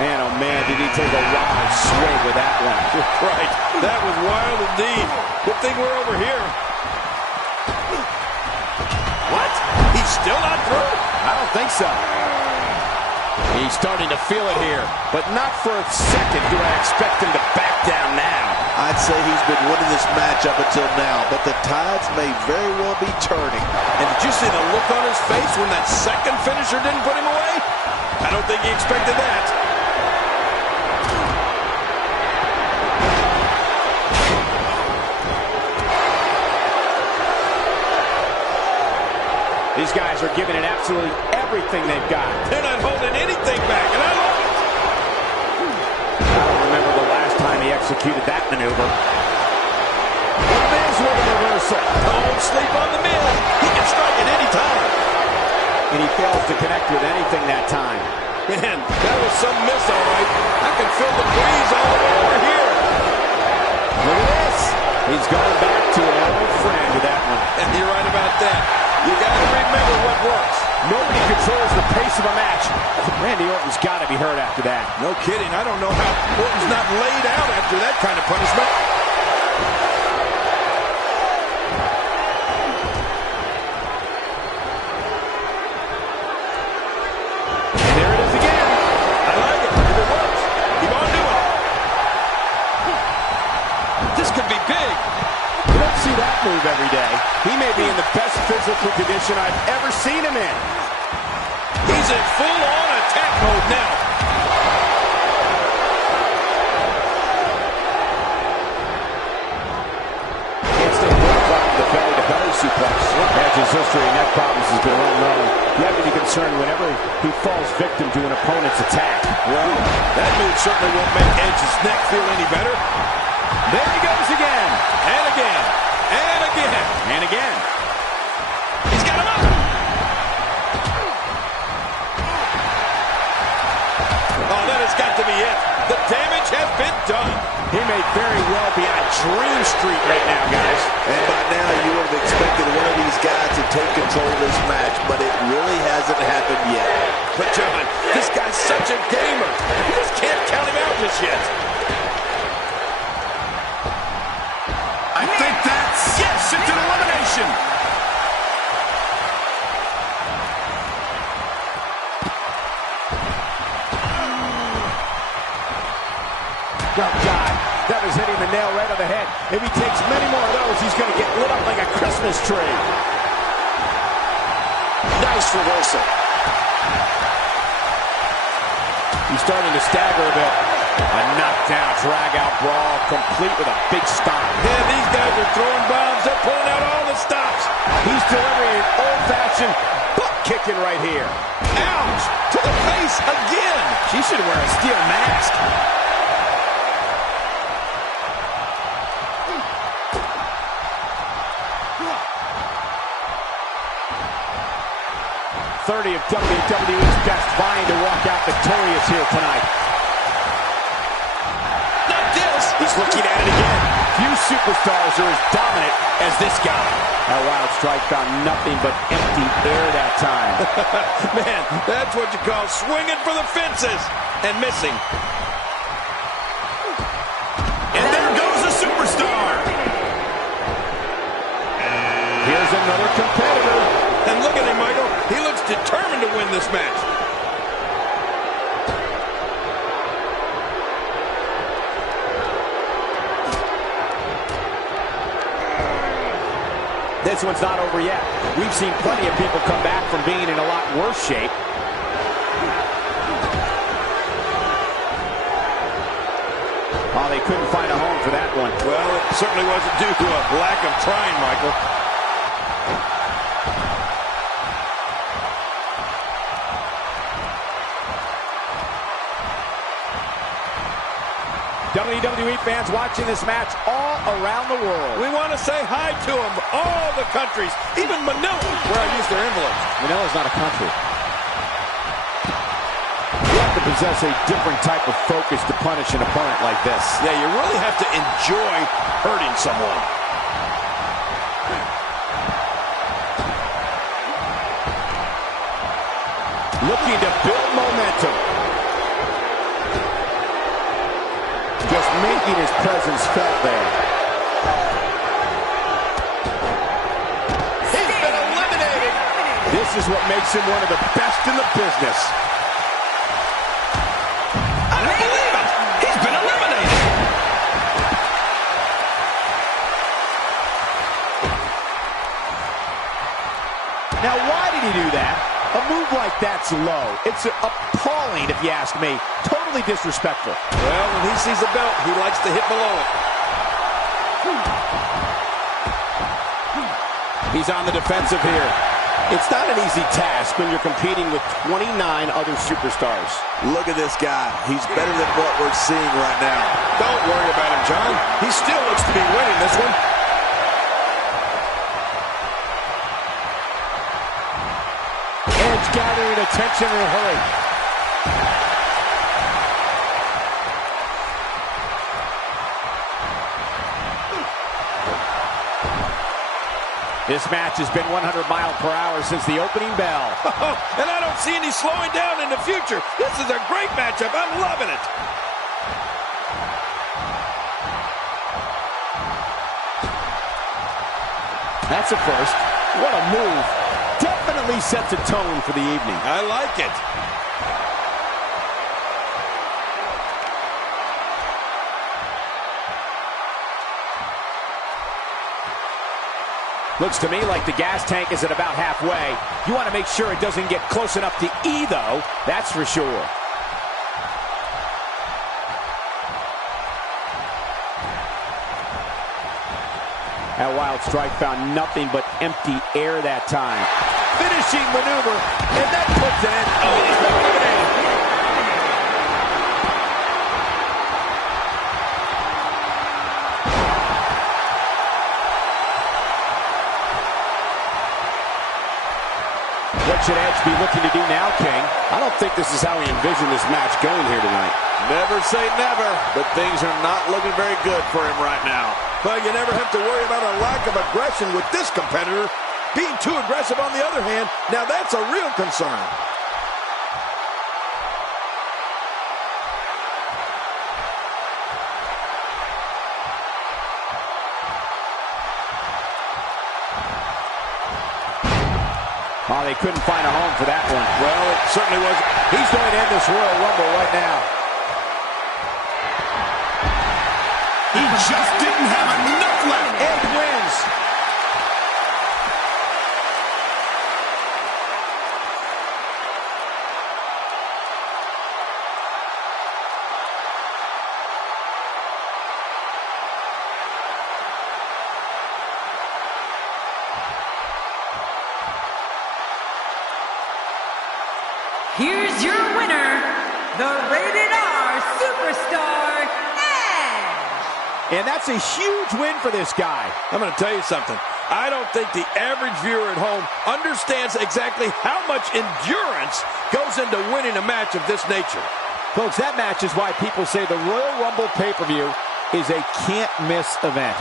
Man, oh man, did he take a wild swing with that one. Right. That was wild indeed. Good thing we're over here. What? He's still not through? I don't think so. He's starting to feel it here, but not for a second do I expect him to back down now. I'd say he's been winning this match up until now, but the tides may very well be turning. And did you see the look on his face when that second finisher didn't put him away? I don't think he expected that. These guys are giving it absolutely everything they've got. They're not holding anything back, and I love it. I don't remember the last time he executed that maneuver. The Miz with a reversal. Don't sleep on the Miz. He can strike at any time. And he fails to connect with anything that time. Man, that was some miss, all right. I can feel the breeze all the way over here. Look at this. He's going back to an old friend with that one. And you're right about that. You got to remember what works. Nobody controls the pace of a match. Randy Orton's got to be hurt after that. No kidding. I don't know how Orton's not laid out after that kind of punishment. And there it is again. I like it. If it works, keep on doing it. This could be big. You don't see that move every day. He may be in the best physical condition I've ever seen him in. He's in full-on attack mode now. Can't stay broke up with the belly-to-belly suplex. Edge's history and neck problems has been well known. You have to be concerned whenever he falls victim to an opponent's attack. Well, that move certainly won't make Edge's neck feel any better. There he goes again. And again. And again. And again. He's got him up. Oh, that has got to be it. The damage has been done. He may very well be on Dream Street right now, guys. And by now, you would have expected one of these guys to take control of this match, but it really hasn't happened yet. But, John, this guy's such a gamer. You just can't count him out just yet. I think that's, yes, it's an elimination. Oh, God. That was hitting the nail right on the head. If he takes many more of those, he's going to get lit up like a Christmas tree. Nice reversal. He's starting to stagger a bit. A knockdown, drag-out brawl, complete with a big stomp. Yeah, these guys are throwing bombs. They're pulling out all the stops. He's delivering an old-fashioned butt kicking right here. Ouch! To the face again. She should wear a steel mask. 30 of WWE's best vying to walk out victorious here tonight. Not this. He's looking at it again. Few superstars are as dominant as this guy. That wild strike found nothing but empty air that time. Man, that's what you call swinging for the fences and missing. And there goes the superstar. Here's another competitor. And look at him, Michael. He looks determined to win this match. This one's not over yet. We've seen plenty of people come back from being in a lot worse shape. Oh, they couldn't find a home for that one. Well, it certainly wasn't due to a lack of trying, Michael. WWE fans watching this match all around the world. We want to say hi to them, all the countries, even Manila, where I use their envelopes. Manila's not a country. You have to possess a different type of focus to punish an opponent like this. Yeah, you really have to enjoy hurting someone. Looking to build momentum. Just making his presence felt there. He's been eliminated. This is what makes him one of the best in the business. I don't believe it. He's been eliminated. Now, why did he do that? A move like that's low. It's appalling, if you ask me. Totally disrespectful. Well, when he sees the belt, he likes to hit below it. He's on the defensive here. It's not an easy task when you're competing with 29 other superstars. Look at this guy. He's better than what we're seeing right now. Don't worry about him, John. He still looks to be winning this one. Edge gathering attention in a hurry. This match has been 100 miles per hour since the opening bell. And I don't see any slowing down in the future. This is a great matchup. I'm loving it. That's a first. What a move. Definitely sets a tone for the evening. I like it. Looks to me like the gas tank is at about halfway. You want to make sure it doesn't get close enough to E, though. That's for sure. That wild strike found nothing but empty air that time. Finishing maneuver, and that puts an end. Oh, he's been eliminated. What should Edge be looking to do now, King? I don't think this is how he envisioned this match going here tonight. Never say never, but things are not looking very good for him right now. Well, you never have to worry about a lack of aggression with this competitor. Being too aggressive, on the other hand, now that's a real concern. Oh, they couldn't find a home for that one. Well, it certainly wasn't. He's going to end this Royal Rumble right now. just didn't have enough left. Edge wins. Here's your winner, the Rated R Superstar, Edge. And that's a huge win for this guy. I'm going to tell you something. I don't think the average viewer at home understands exactly how much endurance goes into winning a match of this nature. Folks, that match is why people say the Royal Rumble pay-per-view is a can't-miss event.